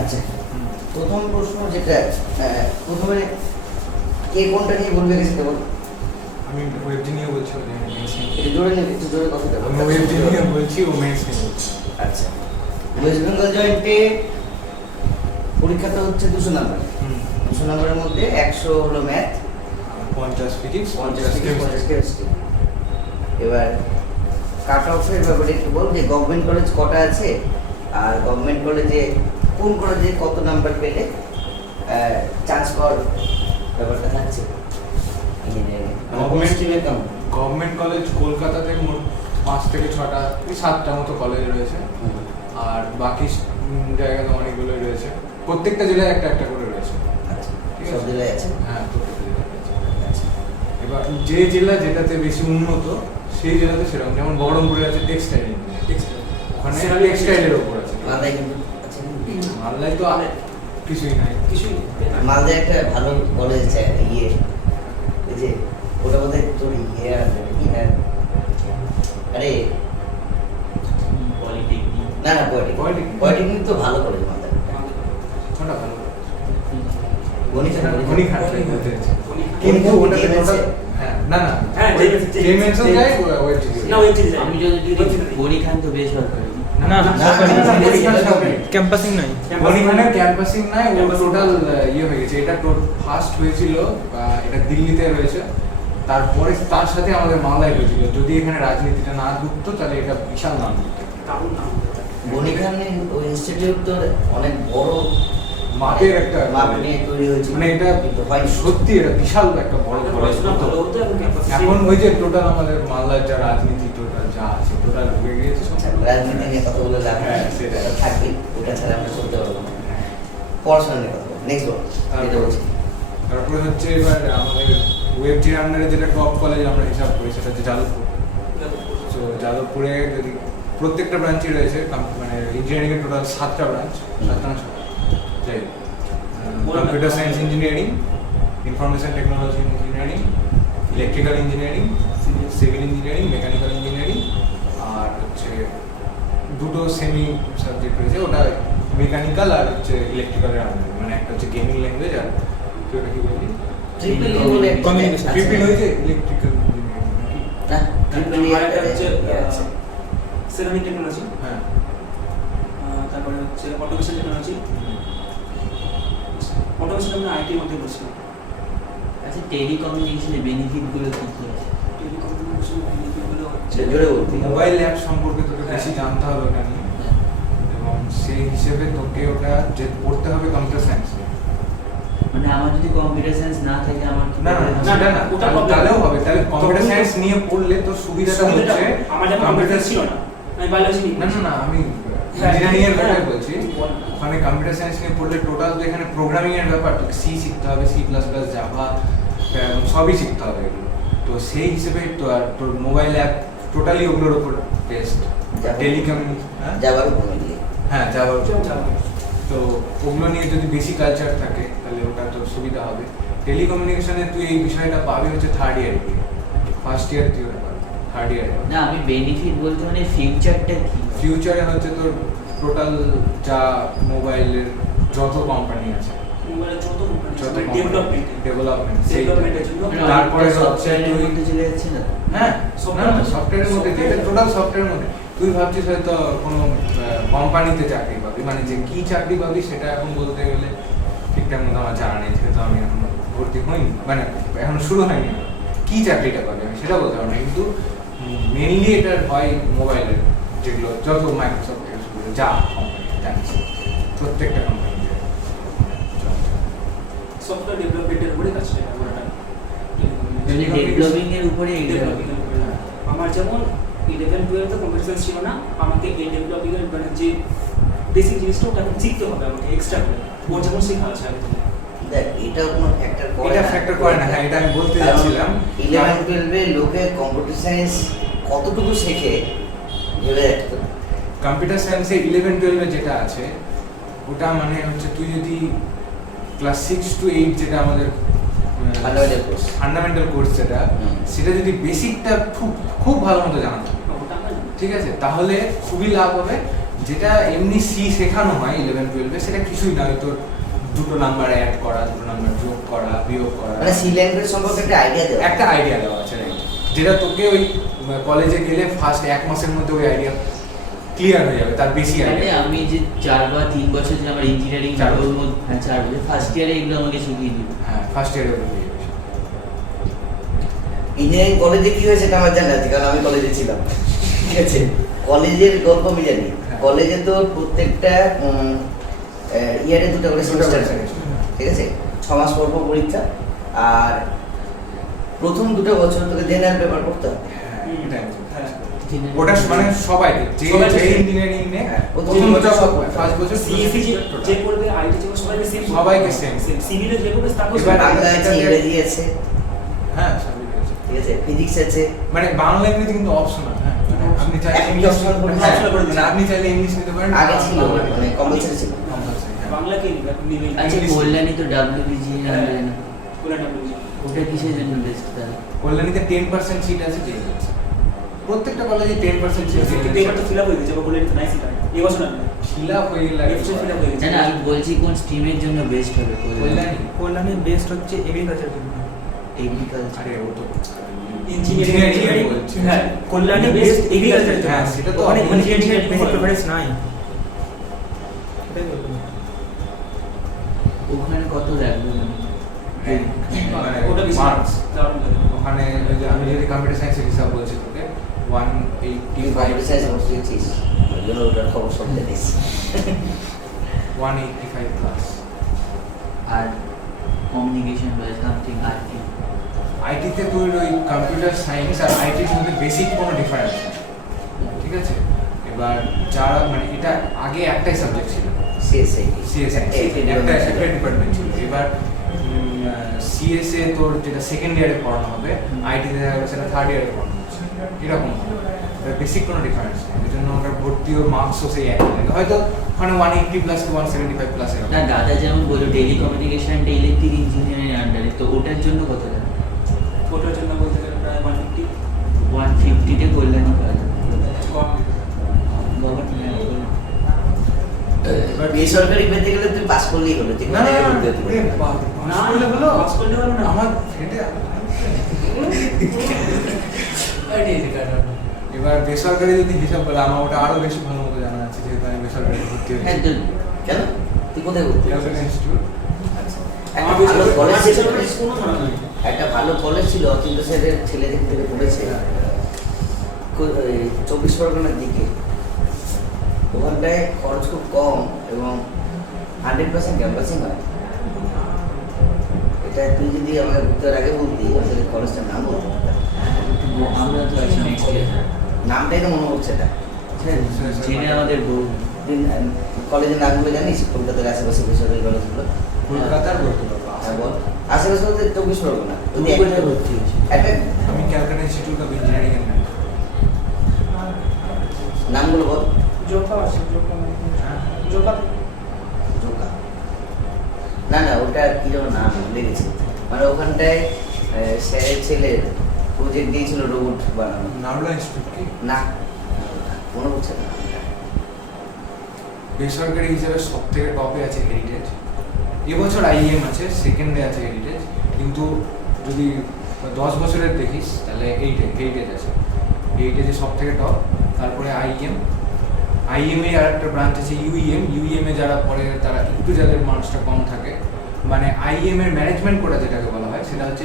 আচ্ছা, প্রথম প্রশ্ন যেটা প্রথমে কে কোনটা নিয়ে বলবে গেছে বল। আমি ওয়েবজি নিয়ে বলছি, ও মেন্স নিয়ে। একটু জোরে নেবে, একটু জোরে কথা বল। আমি ওয়েবজি নিয়ে বলছি, ও মেন্স নিয়ে বলছি। আচ্ছা, ওয়েস্ট বেঙ্গল জয়েন্টে পরীক্ষাটা হচ্ছে 200 নাম্বার। 200 নাম্বারের মধ্যে 100 হলো ম্যাথ, 50 ফিজিক্স, 50 কেমিস্ট্রি। এবার কাট অফের ব্যাপারে একটু বল যে গভর্নমেন্ট কলেজ কটা আছে, আর গভর্নমেন্ট কলেজে কোন কলেজে কত নাম্বার পেলে চান্স পাওয়ার ব্যাপারটা থাকছে গভর্নমেন্ট কলেজ কলকাতাতে মোট 5 থেকে 6টা, 7টা মতো কলেজ রয়েছে, আর বাকি জায়গাতে অনেকগুলোই রয়েছে। প্রত্যেকটা জেলায় একটা একটা করে রয়েছে। আচ্ছা, সব জেলায় আছে? হ্যাঁ, প্রত্যেকটা জেলায় রয়েছে। আচ্ছা, এবার যে জেলা যেটাতে বেশি উন্নত সেই জেলাতে সেরকম, যেমন বহরমপুরে আছে টেক্সটাইল, ওখানে টেক্সটাইলের ওপর আছে। মালদায় কিন্তু আছে? মালদায় তো কিছুই নাই। মালদায় একটা ভালো কলেজ আছে, ইয়ে এই যে ওটা বোধহয় তোর ইয়ে আরে পলিটেকনিক, না না পলিটেকনিক তো ভালো কলেজ মালদায়। ওটা ভালো। গণিত কিন্তু ওটাতে টোটাল না না জেমেন্সও যায় ওয়েবজি না ওয়েবজি যায়। আমি যদি পরীক্ষা তো বেসরকারি না ক্যাম্পাসিং নাই, বনিখানের ক্যাম্পাসিং নাই, ও টোটাল ইয়ে হয়ে গেছে। এটা ফার্স্ট হয়েছিল, এটা দিল্লিতে হয়েছে, তারপরে তার সাথে আমাদের মালদায় হয়েছিল। যদি এখানে রাজনীতিটা না ঢুকতো তাহলে এটা বিশাল নাম হতো। বনিখানে ওই ইনস্টিটিউট তো অনেক বড় মাপের একটা মাপ নিয়ে তৈরি হয়েছে, মানে এটা কিন্তু হয় সত্যি এটা বিশাল একটা বড় কলেজ হতো। এখন ওই যে টোটাল আমাদের মালদার যা রাজনীতি টোটাল যা আছে টোটাল হয়ে গিয়েছে সব। রাজনীতি নিয়ে কথা বলে লাভ হ্যাঁ, সেটাই। থাকবে, ওটা ছাড়া আমরা চলতে পারবো না। পড়াশোনা নিয়ে কথা বলবো, নেক্সট বল যেটা বলছি। তারপরে হচ্ছে এবার আমাদের ওয়েবজির আন্ডারে যেটা টপ কলেজ আমরা হিসাব করি সেটা হচ্ছে যাদবপুর। তো যাদবপুরে যদি প্রত্যেকটা ব্রাঞ্চই রয়েছে, মানে ইঞ্জিনিয়ারিংয়ের টোটাল 7টা ব্রাঞ্চ, 7টা না 6টা, যাই computer science engineering, information technology engineering, electrical engineering, civil engineering, mechanical engineering, আর হচ্ছে দুটো সেমি সাবজেক্ট রয়েছে, ওটা মেকানিক্যাল আর হচ্ছে ইলেকট্রিক্যালের আন্ডারে। মানে একটা হচ্ছে গেমিং ল্যাঙ্গুয়েজ, আর ওটা কি বলি ট্রিপল ই বলে Communication. ট্রিপল হয়েছে ইলেকট্রিক্যাল ইঞ্জিনিয়ারিং। না ট্রিপল ই একটা হচ্ছে আছে। সেরামিক টেকনোলজি, হ্যাঁ, তারপরে হচ্ছে অটোমেশন টেকনোলজি। অটোমেশন আমরা আইটির মধ্যে বলছিলাম। আচ্ছা, টেলিকমিউনিকেশনের বেনিফিটগুলো কি কি আছে? টেলিকমিউনিকেশন বেনিফিটগুলো হচ্ছে জোরে বলতে মোবাইল অ্যাপ সম্পর্কে তোকে বেশি জানতে হবে ওটা নিয়ে, এবং সেই হিসেবে তোকে ওটা যে পড়তে হবে কম্পিউটার সায়েন্স। মানে আমার যদি কম্পিউটার সায়েন্স না থাকে আমার কি না না না, সেটা না, ওটা problem। তাহলেও হবে। তাহলে কম্পিউটার সায়েন্স নিয়ে পড়লে তোর সুবিধাটা হচ্ছে আমার যেমন কম্পিউটার ছিল না, আমি বায়োলজি নিয়ে না না না আমি ইঞ্জিনিয়ারিং এর কথা বলছি। ওখানে কম্পিউটার সায়েন্স নিয়ে পড়লে টোটাল তো এখানে প্রোগ্রামিং এর ব্যাপার, তোকে সি শিখতে হবে, সি প্লাস প্লাস, জাভা, সবই শিখতে হবে এগুলো। তো সেই হিসেবে তো আর তোর মোবাইল অ্যাপ টোটালি ওগুলোর উপর টেস্ট, টেলিকমিউনিকেশন যাবার উপরে দিয়ে হ্যাঁ যাওয়ার। তো ওগুলো নিয়ে যদি বেশি কালচার থাকে তাহলে ওটা তো সুবিধা হবে। টেলিকমিউনিকেশনে তুই এই বিষয়টা পাবি হচ্ছে থার্ড ইয়ারে, ফার্স্ট ইয়ারে তুই ওটা পাবি, থার্ড ইয়ারে। না, আমি বেনিফিট বলতে মানে ফিউচারটা কি? ফিউচারে হচ্ছে তোর টোটাল যা মোবাইলের যত কোম্পানি আছে, মোবাইলের যত যত ডেভেলপমেন্ট ডেভেলপমেন্টের জন্য, মানে তারপরে অনেকটা হচ্ছে সফটওয়্যারের তুই মধ্যে চলে যাচ্ছে না? হ্যাঁ সফটওয়্যারের মধ্যে, যেটা টোটাল সফটওয়্যারের মধ্যে। তুই ভাবছিস হয়তো কোনো কোম্পানিতে চাকরি পাবি, মানে যে কি চাকরি পাবি সেটা এখন বলতে গেলে ঠিকঠাক মতো আমার জানা নেই, যেহেতু আমি এখন ভর্তি হইনি, মানে এখন শুরু হয়নি। কি চাকরিটা পাবি আমি সেটা বলতে পারবো না, কিন্তু মেনলি এটা হয় মোবাইলের, যেগুলো যত মাইক্রোসফট থেকে শুরু করে যা কোম্পানি জানিস প্রত্যেকটা কোম্পানিতে সফটওয়্যার ডেভেলপমেন্টের উপরে কাজ করে আমরা। ডেভেলপিং এর উপরে আমার যেমন 11-12 তো কম্পিউটার সায়েন্স ছিল না, আমাকে এই ডেভেলপিং এর মানে যে বেসিক জিনিসটা ওটা শিখতে হবে আমাকে এক্সট্রা করে, ওর যেমন শেখা আছে আগে থেকে। দেখ এটা কোনো ফ্যাক্টর করে এটা ফ্যাক্টর করে না। হ্যাঁ, এটা আমি বলতে যাচ্ছিলাম। 11-12 এ লোকে কম্পিউটার সায়েন্স কতটুকু শেখে ভেবে দেখতো। কম্পিউটার সায়েন্সে 11-12 যেটা আছে ওটা মানে হচ্ছে তুই যদি ক্লাস 6 to 8 যেটা আমাদের ফান্ডামেন্টাল কোর্স যেটা, সেটা যদি বেসিকটা খুব খুব ভালো মতো জানা থাকে, ঠিক আছে, তাহলে খুবই লাভ হবে। যেটা এমনি সি শেখানো হয় 11-12 সেটা কিছুই না, ওই তোর দুটো নাম্বার অ্যাড করা, দুটো নাম্বার যোগ করা, বিয়োগ করা, মানে সি ল্যাঙ্গুয়েজ সম্পর্কে একটা আইডিয়া দেওয়া। একটা আইডিয়া দেওয়া আছে, right? যেটা তোকে ওই কলেজে গেলে ফার্স্ট 1 মাসের মধ্যে ওই আইডিয়া ক্লিয়ার হয়ে যাবে, তার বেশি মানে আইডিয়া। আমি যে 4 বা 3 বছর যে আমার ইঞ্জিনিয়ারিং 4 বছর। 4 বছর ফার্স্ট ইয়ারে এগুলো আমাকে শিখিয়ে দিল। হ্যাঁ, ফার্স্ট ইয়ারে হয়ে যাবে। ইঞ্জিনিয়ারিং কলেজে কি হয়েছে এটা আমার জানা আছে, কারণ আমি কলেজে ছিলাম। ঠিক আছে, কলেজের গল্প আমি জানি। হ্যাঁ। কলেজে তো প্রত্যেকটা ইয়ারে দুটো করে সেমিস্টার থাকে, ঠিক আছে, 6 মাস পর পর পরীক্ষা। আর প্রথম 2 বছর তোকে জেনারেল পেপার পড়তে হবে। হ্যাঁ, এটাই। হ্যাঁ। ওটা মানে সবাইকে যে সবাইকে যে ইঞ্জিনিয়ারিং নে হ্যাঁ, প্রথম বছর ফার্স্ট বছর সিএসসি যে পড়বে, আইটি যে সবাইকে সেম, সবাইকে same। সিভিলে যে পড়বে তাকেও এবার same। বাংলা আছে, ইংরেজি আছে, হ্যাঁ সবই আছে। ঠিক আছে, ফিজিক্স আছে। মানে বাংলা ইংরেজি কিন্তু অপশনাল। হ্যাঁ, মানে আপনি চাইলে এখন ইংলিশ optional করে হ্যাঁ, optional করে মানে দিয়েছে। আপনি চাইলে ইংলিশ নিতে পারেন, আগে ছিল বাংলা মানে কম্পালসারি ছিল। compulsory, হ্যাঁ। বাংলাকে নিবে আচ্ছা English- কল্যাণী তো ডাব্লিউবিজি হ্যাঁ। আন্ডারে না, পুরো ডাব্লিউজি। ওটা কিসের জন্য বেস্ট তাহলে? কল্যাণীতে 10% সিট আছে যে প্রত্যেকটা কলেজে 10% সিট পেপার তো ফিল আপ হয়ে গেছে, বা বলে তো নাই সিট এই বছর না, ফিল আপ হয়ে গেলে এবছর ফিল আপ হয়ে গেছে। না না আমি বলছি কোন স্ট্রিমের জন্য বেস্ট হবে কল্যাণী। কল্যাণী বেস্ট হচ্ছে এগ্রিকালচার জন্য। এগ্রিকালচার। আরে ও তো ইঞ্জিনিয়ারিং বলছে। হ্যাঁ, কল্যাণী বেস্ট এগ্রিকালচার। হ্যাঁ, সেটা তো অনেক অনেক ইঞ্জিনিয়ারিং বেসিক পড়ে। প্রেফারেন্স নাই। এটাই বলবো। ওখানে কত লাগবে? মানে ওটা বেশি মার্কস দারুণ লাগে। ওখানে ওই যে আমি যদি কম্পিউটার সায়েন্সের হিসাব বলছি তোকে তুই কম্পিউটার সায়েন্স 185 বসেছিস, ওই জন্য ওটার খবর সব জানিস। 185 প্লাস। আর কমিউনিকেশন বা সামথিং আইটি? আইটিতে তোর ওই কম্পিউটার সায়েন্স আর আইটির মধ্যে বেসিক কোনো ডিফারেন্স নেই, ঠিক আছে। এবার যারা মানে এটা আগে একটাই সাবজেক্ট ছিল, সিএসআই সিএসএ একটা ডিপার্টমেন্ট ছিল। এবার সিএসএ তোর যেটা সেকেন্ড ইয়ারে পড়ানো হবে, আইটিতে দেখা গেছে সেটা থার্ড ইয়ারে পড়ানো হচ্ছে, এরকম বেসিক কোনো ডিফারেন্স নেই। এই জন্য ওটার ভর্তি ওর মার্কসও সেই একই লাগে, হয়তো ওখানে 180 প্লাস কি 175 প্লাস এরকম। না দাদা যেমন বললো টেলিকমিউনিকেশনটা ইলেকট্রিক ইঞ্জিনিয়ারিং আন্ডারে, তো ওটার জন্য কত লাগে? ফটোর জন্য বলতে গেলে প্রায় 150। 150-তে কল্যাণী পাওয়া যাবে। কম। বাবা ঠিক আছে। এবার বেসরকারি পেতে গেলে তুই পাস করলেই হলো, ঠিক না আছে, না না, ভর্তি হতে পারবি। না, পাস করলে হলো, পাস করলে হলো না। আমার ফেটে এবার বেসরকারি যদি হিসাব বলে আমার ওটা আরো বেশি ভালো মতো জানা আছে, যেহেতু আমি বেসরকারি ভর্তি হ্যাঁ হয়েছি। তো কেন তুই কোথায় ভর্তি হয়েছিস? ক্যালকাটা ইনস্টিটিউট। একটা ভালো কলেজ ছিল, কোনো ধরনের নেই। একটা ভালো কলেজ ছিল, অচিন্ত স্যারের ছেলে থেকে পড়েছে 24 পরগনার দিকে। ওখানটায় খরচ খুব কম এবং 100% ক্যাম্পাসিং হয়। এটা তুই যদি আমাকে ভর্তি হওয়ার আগে বলতি, আসলে কলেজটার নাম বলতে পারতাম। আমরা তো আছি নেক্সট ইয়ার। নামটাই তো মনে হচ্ছে না। জেনে আমাদের বউ তুই কলেজের নামগুলো জানিস? কলকাতার আশেপাশে বেসরকারি কলেজগুলো। কলকাতার বলতে পারবো। হ্যাঁ বল, আশেপাশে বলতে 24 পরগনা। তুমি কোথায় ভর্তি হয়েছো? একটা আমি ক্যালকাটা ইনস্টিটিউট অফ ইঞ্জিনিয়ারিং এর ম্যানেজার। নামগুলো বল। জোকা আছে, জোকা মানে হ্যাঁ। জোকা জোকা। না না, ওটা কি যেন নাম ভুলে গেছি। মানে ওখানটায় স্যারের ছেলে প্রজেক্ট দিয়েছিল রোবট বানানো। নারুলা ইনস্টিটিউট কি না, মনে হচ্ছে না। বেসরকারি হিসাবে সব থেকে টপে আছে হেরিটেজ। এবছর আইএম আছে, সেকেন্ডে আছে হেরিটেজ, কিন্তু যদি 10 বছরের দেখিস তাহলে হেরিটেজ আছে। হেরিটেজে সব থেকে টপ, তারপরে আইএম এ আর একটা ব্রাঞ্চ আছে ইউইএম এ যারা পড়ে তারা একটু যাদের মার্কসটা কম থাকে, মানে আইএম এর ম্যানেজমেন্ট কোটা যেটাকে বলা হয় সেটা হচ্ছে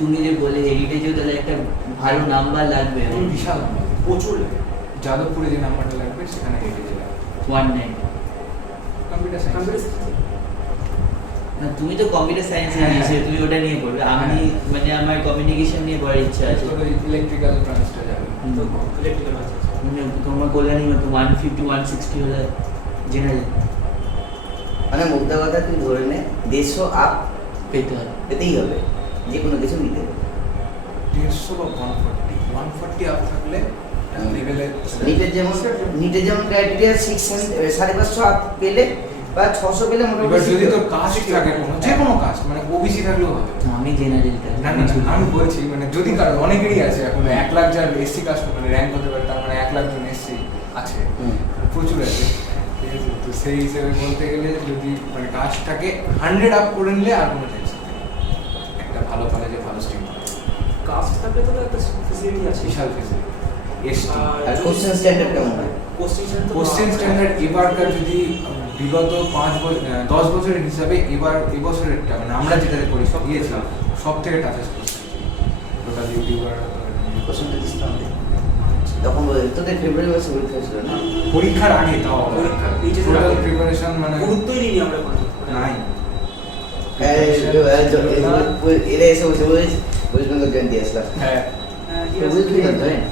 তুমি যে বলে হেরিটেজেও তাহলে একটা ভালো নাম্বার লাগবে। বিশাল নাম্বার, প্রচুর লাগে। যাদবপুরে যে নাম্বারটা লাগবে সেখানে হেরিটেজে লাগবে। 19 কম্পিউটার সায়েন্স। না তুমি তো কম্পিউটার সায়েন্সে নিয়েছো, তুমি ওটা নিয়ে পড়বে। আমি মানে আমার কমিউনিকেশন নিয়ে পড়ার ইচ্ছা আছে। ইলেকট্রিক্যাল ব্রাঞ্চটা যাবে। তো ইলেকট্রিক্যাল আছে। মানে তোমার কল্যাণী মতো 150-160 হলে জেনারেল মানে মুদ্রা কথা তুই ধরে নে 150 আপ পেতে হবে। পেতেই হবে, যে কোনো কিছু নিতে হবে। 150 বা 140 আপ থাকলে লেভেলে নিটের যেমন ক্রাইটেরিয়া 550 আপ পেলে বা 600 পেলে এবার মোটামুটি। যদি তোর কাস্ট থাকে কোনো যে কোনো কাস্ট, মানে ওবিসি থাকলেও হবে। আমি জেনারেলটা না না না, আমি বলছি মানে যদি কারো অনেকেরই আছে এখন 1 লাখ যার এসসি কাস্ট মানে র্যাঙ্ক হতে পারে, তার মানে 1 লাখ জন এসসি আছে, হুম। প্রচুর আছে, ঠিক আছে? তো সেই হিসেবে বলতে গেলে যদি মানে কাজটাকে 100 আপ করে নিলে আর কোনো টেনশন নেই, একটা ভালো কলেজে ভালো স্ট্রিম কাস্ট থাকলে তো একটা ফেসিলিটি আছে। বিশাল ফেসিলিটি। এসটি আর কোশ্চেন স্ট্যান্ডার্ড কেমন হয়? কোশ্চেন স্ট্যান্ডার্ড এবারকার যদি বিগত 10 বছরের হিসাবে এবছরেরটা মানে আমরা যেটাতে পরীক্ষা দিয়েছিলাম সব থেকে টাফেস্ট কোশ্চেন টোটাল ইউটিউবার কোশ্চেনটা দিতে হবে তখন তোদের ফেব্রুয়ারি মাসে পরীক্ষা ছিল না? পরীক্ষার আগে তাও পরীক্ষা, HS এর টোটাল আগে। প্রিপারেশন মানে গুরুত্বই দিইনি আমরা কোনো। নাই। এরা এসে বসে ওয়েস্ট বেঙ্গল জয়েন দিয়ে আসলাম। হ্যাঁ, West Bengal join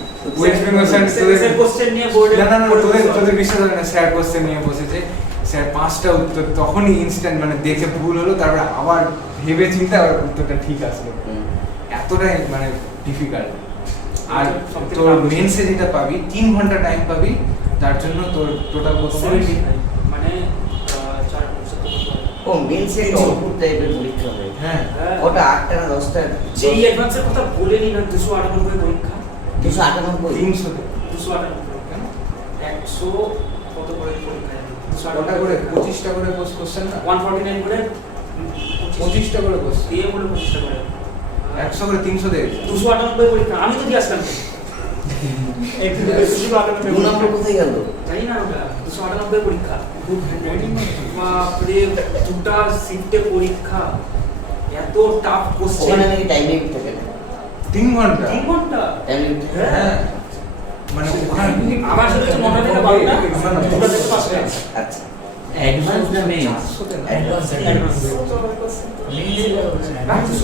West Bengal sir question নিয়ে বোর্ডে না তোদের বিশ্বাস হবে না, স্যার কোশ্চেন নিয়ে বসেছে, স্যার 5টা উত্তর তখনই ইনস্ট্যান্ট মানে দেখে ভুল হলো, তারপরে আবার ভেবে চিন্তে আবার উত্তরটা ঠিক আসলো, এতটাই মানে ডিফিকাল্ট। আর তোর মেন্সে যেটা পাবি 3 ঘন্টা টাইম পাবি, তার জন্য তোর টোটাল কত 75 মানে 4 বছর তো বলতে হবে। ও মেন্সে একটা অদ্ভুত টাইপের পরীক্ষা হয়। হ্যাঁ, হ্যাঁ। ওটা 8টা না 10টা? যেই অ্যাডভান্সের কথা বলেনি না 298 পরীক্ষা 298 300 298 কেন 100 কত করে পরীক্ষা ওটা করে 25টা করে কোশ্চেন না 149 করে 25টা করে কোশ্চেন দিয়ে বলে 25টা করে 100 করে 300 দেয় 298 পরীক্ষা আমি তো দিয়ে আসলাম একটু দু নম্বর কোথায় গেল? জানি না ওটা 298 পরীক্ষা বাপরে দুটা শিফটে পরীক্ষা এত টাফ কোশ্চেন ওখানে নাকি টাইম লিমিট থাকে না? 3 ঘন্টা 3 ঘন্টা টাইম লিমিট থাকে? হ্যাঁ, মানে ওখানে আমার সাথে হচ্ছে 9টা থেকে 12টা দুটা থেকে 5টা আচ্ছা অ্যাডভান্স না মেইন? অ্যাডভান্স আচ্ছা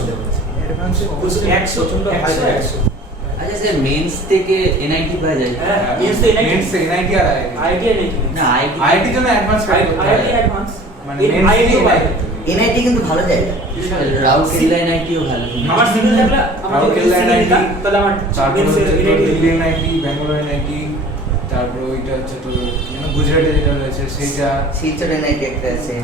স্যার মেন্স থেকে এনআইটি পাওয়া যায়? হ্যাঁ মেন্স মেন্সে এনআইটি আর আইডিয়া নেই না আইটি আইআইটি জন্য অ্যাডভান্স আইডিয়া অ্যাডভান্স মানে আইডিয়া এনআইটি কিন্তু ভালো জায়গা। রাউরকেল্লা এনআইটিও ভালো। আমার সিভিল থাকলে আমার রাউরকেল্লা সিভিল NIT, তাহলে আমার তারপর মেন্স হচ্ছে তোর দিল্লি এর এনআইটি, ব্যাঙ্গালোর এনআইটি, তারপর ওইটা হচ্ছে তোর গুজরাটে যেটা রয়েছে সেইটা, শিলচর এনআইটি একটা আছে।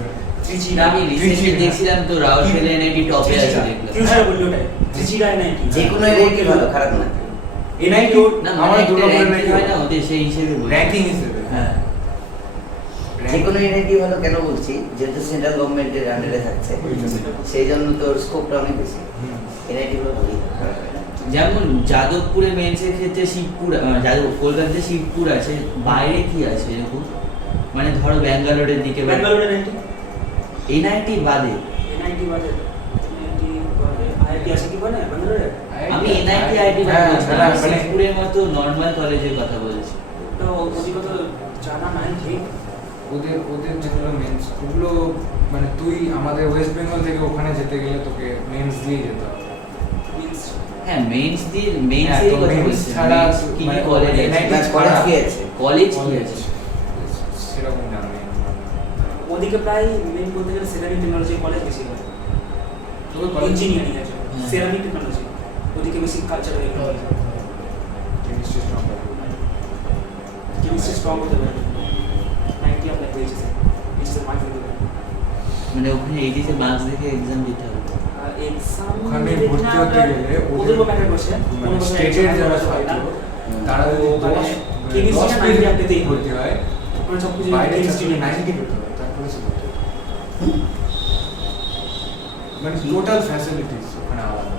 ত্রিচি না, আমি রিসেন্টলি দেখছিলাম তো রাউরকেল্লা এনআইটি টপে আছে দেখলাম। ত্রিচিরা বললো ওটাই ত্রিচিরা নাইটি যে কোনো এনআইটি ভালো, খারাপ না। এনআইটি না আমার মানে একটা দুর্গাপুর ranking এনআইটি হয় না ওদের সেই হিসেবে বলছি। র্যাঙ্কিং হিসেবে হ্যাঁ যে কোনো এনআইটি ভালো কেন বলছি, যেহেতু সেন্ট্রাল গভর্নমেন্টের আন্ডারে থাকছে সেই জন্য তোর স্কোপটা অনেক বেশি। এনআইটি গুলো ভালোই, খারাপ হয় না। যেমন যাদবপুরে মেন্সের ক্ষেত্রে শিবপুর কলকাতাতে শিবপুর আছে, বাইরে কি আছে এরকম মানে ধরো ব্যাঙ্গালোরের দিকে ব্যাঙ্গালোরে নাইটি এনআইটি বাদে? এনআইটি বাজে এনআইটি বাজে আইআইটি আছে কি বলে ব্যাঙ্গালোরে আমি এনআইটি আইটি হ্যাঁ, বলছি না, হ্যাঁ, মানে- শিবপুরের মতো নর্মাল কলেজের কথা বলছি। তো অধিকত জানা নাই ঠিক ওদের যেগুলো মেন্স ওগুলো মানে তুই আমাদের ওয়েস্ট বেঙ্গল থেকে ওখানে যেতে গেলে তোকে মেন্স দিয়ে যেতে হবে। মিন্স হ্যাঁ মেন্স দিয়ে মেন্স হ্যাঁ, এর তো কথা mains বলছি ছাড়া মেন্স কি কি মানে কলেজ আছে? NIT না, কলেজ কি আছে? কলেজ কি আছে? সেরকম জানা নেই। ওদিকে প্রায় মেন বলতে গেলে সেরামিক টেকনোলজি কলেজ বেশি হয় তবে কলেজ ইঞ্জিনিয়ারিং আছে হ্যাঁ। সেরামিক টেকনোলজি ওদিকে বেশি cultural chemistry strong chemistry strong হতে পারে 90 of like HS HS marks দিতে পারে মানে ওখানে এইচএস মার্কস দেখে এক্সাম দিতে হবে। এক্সাম ওখানে ভর্তি হতে গেলে ওদের ম্যাটার করছে মানে স্টেটের যারা ছাত্র তারা যদি মানে 10 chemistry না 90 পেতেই হয়। ভর্তি হয় মানে সব কিছু বাইরে কেমিস্ট্রি কেমিস্ট্রি নিয়ে 90 পেতে হবে তারপরে সে ভর্তি হবে। মানে টোটাল ফ্যাসিলিটিস ওখানে আলাদা।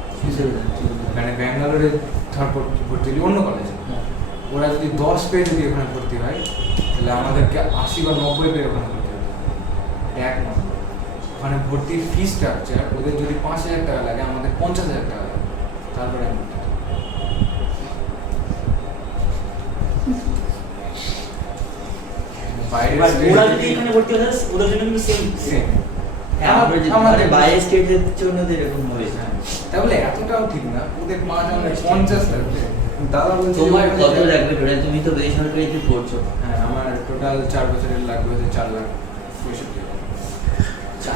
মানে ব্যাঙ্গালোরে ধর ভর্তি হলি অন্য কলেজে, ওরা যদি 10 পেয়ে যদি ওখানে ভর্তি হয় তাহলে আমাদেরকে 80 বা 90 পেয়ে ওখানে ভর্তি হতে হবে। এক নম্বর ওখানে ভর্তির ফি স্ট্রাকচার ওদের যদি 5,000 টাকা লাগে আমাদের 50,000 টাকা লাগে, তারপরে আমি ভর্তি হতে হবে। বাইরে এবার ওরা যদি এখানে ভর্তি হয় ওদের জন্য কিন্তু সেম হ্যাঁ আমাদের বাইরের স্টেটের জন্য তো এরকম হবে। তাহলে এতটাও ঠিক না, ওদের 5 আমাদের 50 লাগবে। দাদা বলছে তোমার কত লাগবে টোটাল? তুমি তো বেসরকারিতে পড়ছো। হ্যাঁ আমার টোটাল 4 বছরের লাগবে হচ্ছে 4,65,000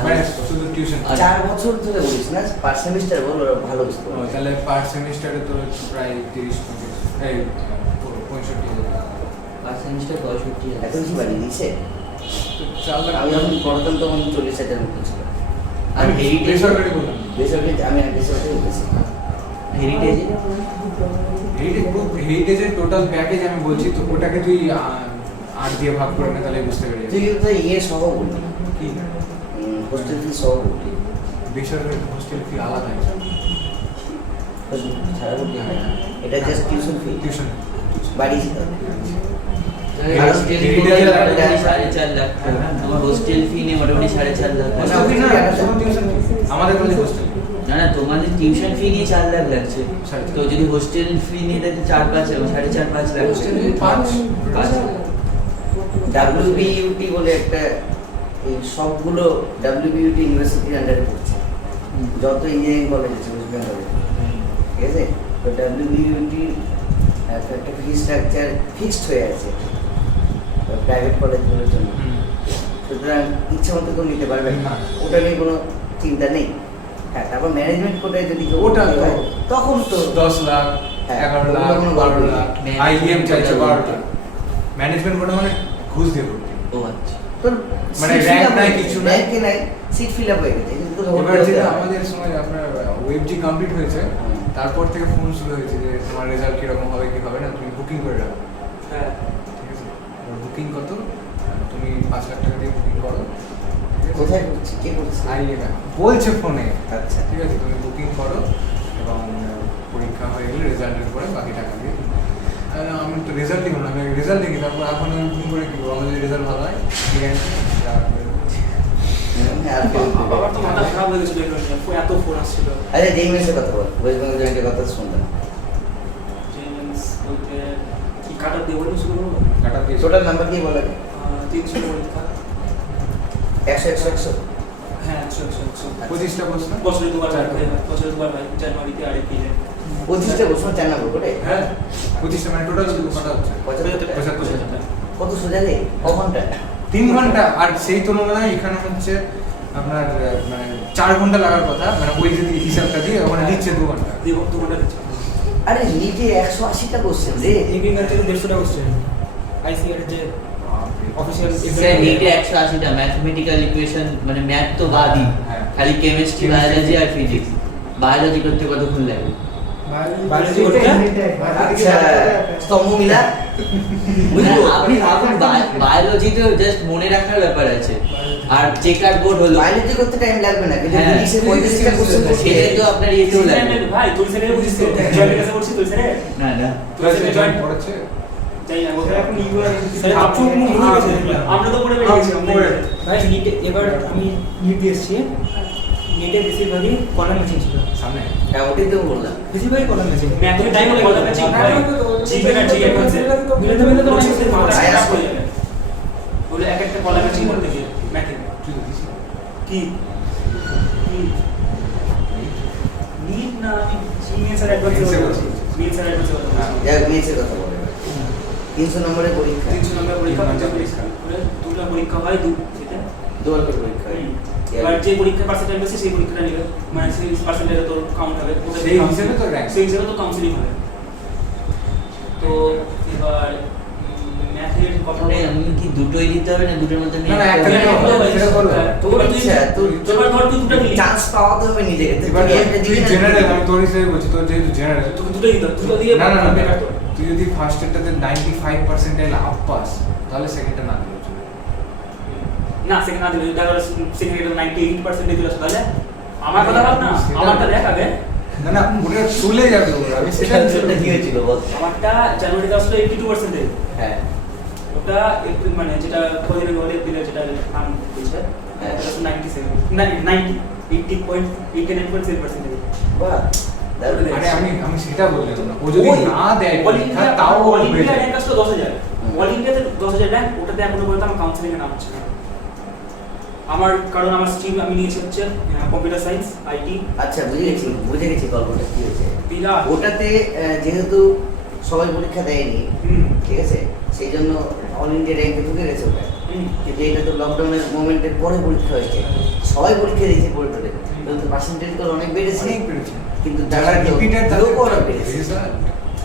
মানে শুধু টিউশন। 4 বছর ধরে বলিস না, পার সেমিস্টার বল, ওরা ভালো বুঝতে পারবে। তাহলে পার সেমিস্টারে তো প্রায় 30-35 এই 65,000 পাঁচ সেমিস্টার 65,000। এখন কি বাড়ি দিয়েছে? তো 4 লাখ। আমি যখন পড়তাম তখন 40,000 মতো ছিল। আর হেরিটেজ বেসরকারি বললাম, বেসরকারি আমি বেসরকারি বলছি। হেরিটেজ হেরিটেজের টোটাল প্যাকেজ আমি বলছি, তো ওটাকে তুই 8 দিয়ে ভাগ করে না তাহলে বুঝতে পেরে তুই যাবে তো ইয়ে সহ বললি, কি হোস্টেল ফি সহ বললি, বেসরকারি হোস্টেল ফি আলাদা ছাড়া বললি হয় না, এটা জাস্ট টিউশন ফি, টিউশন বাড়ি হোস্টেল ফি মোটামুটি 4.5 লাখ আমার হোস্টেল ফি নিয়ে মোটামুটি 4.5 লাখ হোস্টেল ফি না শুধু টিউশন ফি আমাদের কলেজে হোস্টেল না না তোমাদের টিউশন ফি নিয়ে 4 লাখ লাগছে 4.5 তো যদি হোস্টেল ফি নিয়ে থাকে 4-5 এবং 4.5 লাখ হোস্টেল ফি 5 ডাব্লিউবিইউটি বলে একটা, এই সবগুলো ডাব্লিউবিইউটি ইউনিভার্সিটির আন্ডারে পড়ছে, যত ইঞ্জিনিয়ারিং কলেজ আছে ওয়েস্ট বেঙ্গলে, ঠিক আছে? তো ডাব্লিউবিইউটির একটা ফি স্ট্রাকচার ফিক্সড হয়ে আছে প্রাইভেট কলেজগুলোর জন্য, সুতরাং ইচ্ছা মতো কেউ নিতে পারবে না, না। ওটা নিয়ে কোনো চিন্তা নেই। হ্যাঁ, তারপর ম্যানেজমেন্ট কোটায় যদি কেউ ওটা ভর্তি তো হয়, তখন তো 10 লাখ হ্যাঁ, 11 লাখ ওগুলো কোনো 12 গল্প লাখ নেই। আইএম চাইছে Management 12 লাখ ম্যানেজমেন্ট কোটা মানে ঘুষ দিয়ে ভর্তি ও আচ্ছা তোর মানে seat rank fill up নাই, হয়ে কিছু গেছে, নাই। rank এ নাই, সিট ফিল আপ হয়ে গেছে, কিন্তু তোর ভর্তি এবার হতে যেটা হবে। আমাদের সময় আপনার ওয়েবজি কমপ্লিট হয়েছে তারপর থেকে ফোন শুরু হয়েছে যে তোমার রেজাল্ট কিরকম হবে কি হবে না তুমি বুকিং করে রাখো, হ্যাঁ ঠিক আছে? বুকিং কত তুমি 5 লাখ টাকা দিয়ে বুকিং করো, কোথায় করছি, কে করছে? আইএম বলছে ফোনে, আচ্ছা, ঠিক আছে? তুমি বুকিং করো এবং পরীক্ষা হয়ে গেলে রেজাল্টের পরে বাকি টাকা দিয়ে দিবে। আমি তো রেজাল্ট দিব না, আমি রেজাল্ট দেখি তারপর এখন আমি বুকিং করে কি করবো, আমার যদি রেজাল্ট ভালো হয় ঠিক আছে আর কেউ আমার তো মাথা খারাপ হয়ে গেছিল এগুলো নিয়ে, এত ফোন আসছিল। আচ্ছা, যেই মেসের কথা বল, ওয়েস্ট বেঙ্গল জয়েন্টের কথা শুনলাম, জেমস বলতে কি কাটার দিয়ে বলুন শুরু করবো। টাকা দিয়ে টোটাল নাম্বার দিয়ে বলা যায় 300 পরীক্ষা, 100 হ্যাঁ 100 25টা প্রশ্ন বছরে দুবার হয়, বছরে দুবার হয়, জানুয়ারিতে আর এপ্রিলে। 25টা বসুন 4 নম্বর করে, হ্যাঁ 25টা মানে টোটাল কটা হচ্ছে 75 কত সোজা রে, ক ঘন্টা? 3 ঘন্টা, আর সেই তুলনায় এখানে হচ্ছে আপনার মানে 4 ঘন্টা লাগার কথা, মানে ওই যদি হিসাবটা দিয়ে ওখানে দিচ্ছে 2 ঘন্টা। দিব 2 ঘন্টা দিচ্ছে। আরে নিটে 180টা কোশ্চেন রে, এগ্রিকালচারে 150টা কোশ্চেন, আইসিআর যে অফিসিয়াল স্যার নিটে 180টা ম্যাথমেটিক্যাল ইকুয়েশন মানে ম্যাথ তো বাদই, হ্যাঁ। খালি কেমিস্ট্রি বায়োলজি আর ফিজিক্স। বায়োলজি করতে কতক্ষণ লাগে? বায়োলজি করতে আচ্ছা স্তম্ভ মিলা, বুঝলো? আপনি ভাবুন বায়োলজিতে জাস্ট মনে রাখার ব্যাপার আছে, আর চেকার বোর্ড হলো বায়োলজি করতে টাইম লাগবে না, কিন্তু হ্যাঁ। ইংলিশে 35টা কোশ্চেন করতে সেটাই তো আপনার ইয়েতেও লাগবে। ভাই তুই স্যারে বুঝিস তো, জয়েন্টের কাছে বলছিস তুই স্যারে না না তুই স্যারে জয়েন্ট পড়েছে যাই না বলতে এখন ইউআর স্যার আপনি ভুলে গেছে, আমরা তো পড়ে বেরিয়েছি পড়ে। ভাই নিটে এবার আমি নিট এসেছি, নিটে বেশিরভাগই কলাম মেশিন ছিল, সামনে হ্যাঁ ওটাই তো বললাম। বেশিরভাগই কলাম মেশিন। ম্যাথের টাইম হলে কথা ম্যাচিং হয় জিকে না জিকে করছে মিলাতে মিলাতে তো অনেক সেই মাথা আয়াস খারাপ হয়ে যাবে বলে এক একটা কলা ম্যাচিং করতে গিয়ে ম্যাথে কি কি নিট না আমি জিনিয়াস আর অ্যাডভান্স Means এর কথা বলছি বলছি। মিলস আর অ্যাডভান্স কথা বলছি যাক মেয়েছের কথা বলে 300 নম্বরের পরীক্ষা, 300 নম্বর পরীক্ষা 50 পরীক্ষা করে দুটো পরীক্ষা হয় সেটা দুবার করে পরীক্ষা হয়। এবার যে পরীক্ষা পার্সেন্টেজ বেশি সেই পরীক্ষাটা নেবে মানে সেই পার্সেন্টেজে তোর কাউন্ট হবে ওটা সেই হিসেবে তো rank। সেই হিসেবে তো কাউন্সিলিং হবে তো এবার ম্যাথের কথা তাহলে আমি কি দুটোই দিতে হবে না দুটোর মধ্যে না, না, একটা দিলে হবে, সেটা করো। তোর ইচ্ছা, তোর এবার ধর তুই দুটো নিলি চান্স পাওয়াতে হবে নিজেকে, তুই এবার একটা তুই দিবি না, জেনারেল, আমি তোর হিসেবে বলছি, তোর যেহেতু জেনারেল তোকে দুটো দিতে হবে, দুটো দিয়ে না না না বেকার তো। তুই যদি ফার্স্ট এরটাতে 95% আপ পাস তাহলে সেকেন্ডটা না দিলে চলবে। না সেকেন্ড না দিলে দেখা সেকেন্ড 98% দিলে তাহলে আমার কথা ভাব না সেটা- আমারটা দেখ আগে না না ওটা চলে যাবে ওরা, আমি সেটা সেটা কি হয়েছিল বল? আমারটা জানুয়ারিতে আসলে 82% হ্যাঁ ওটা এপ্রিল মানে যেটা কদিন আগে হলে এপ্রিলে যেটা নাম দিয়েছে হ্যাঁ। এটা 97 না 90 80.89.7% বাহ, দারুণ। আরে আমি সেটা বললাম না, ও যদি না দেয় অল পরীক্ষা, ইন্ডিয়া তাও অল হয়ে ইন্ডিয়া যায়। র্যাঙ্ক আসলে 10000 অল ইন্ডিয়াতে 10000 র্যাঙ্ক ওটাতে এখনো পর্যন্ত আমার কাউন্সিলিং এ নাম হচ্ছে না আমার কারণ আমার স্ট্রিম আমি নিয়েছি হচ্ছে কম্পিউটার সায়েন্স আইটি আচ্ছা বুঝে গেছি গল্পটা কি হয়েছে। বিরাট ওটাতে যেহেতু সবাই পরীক্ষা দেয়নি, হুম ঠিক আছে, সেই জন্য অল ইন্ডিয়া র্যাঙ্কে ঢুকে গেছে ওটা, হুম কিন্তু এটা তো লকডাউনের মোমেন্টের পরে পরীক্ষা হয়েছে, সবাই পরীক্ষা দিয়েছে পড়ে টরে, কিন্তু পার্সেন্টেজ তো অনেক বেড়েছে, অনেক বেড়েছে। কিন্তু যারা রিপিটার তাদের লোকও অনেক বেড়েছে। রেজাল্ট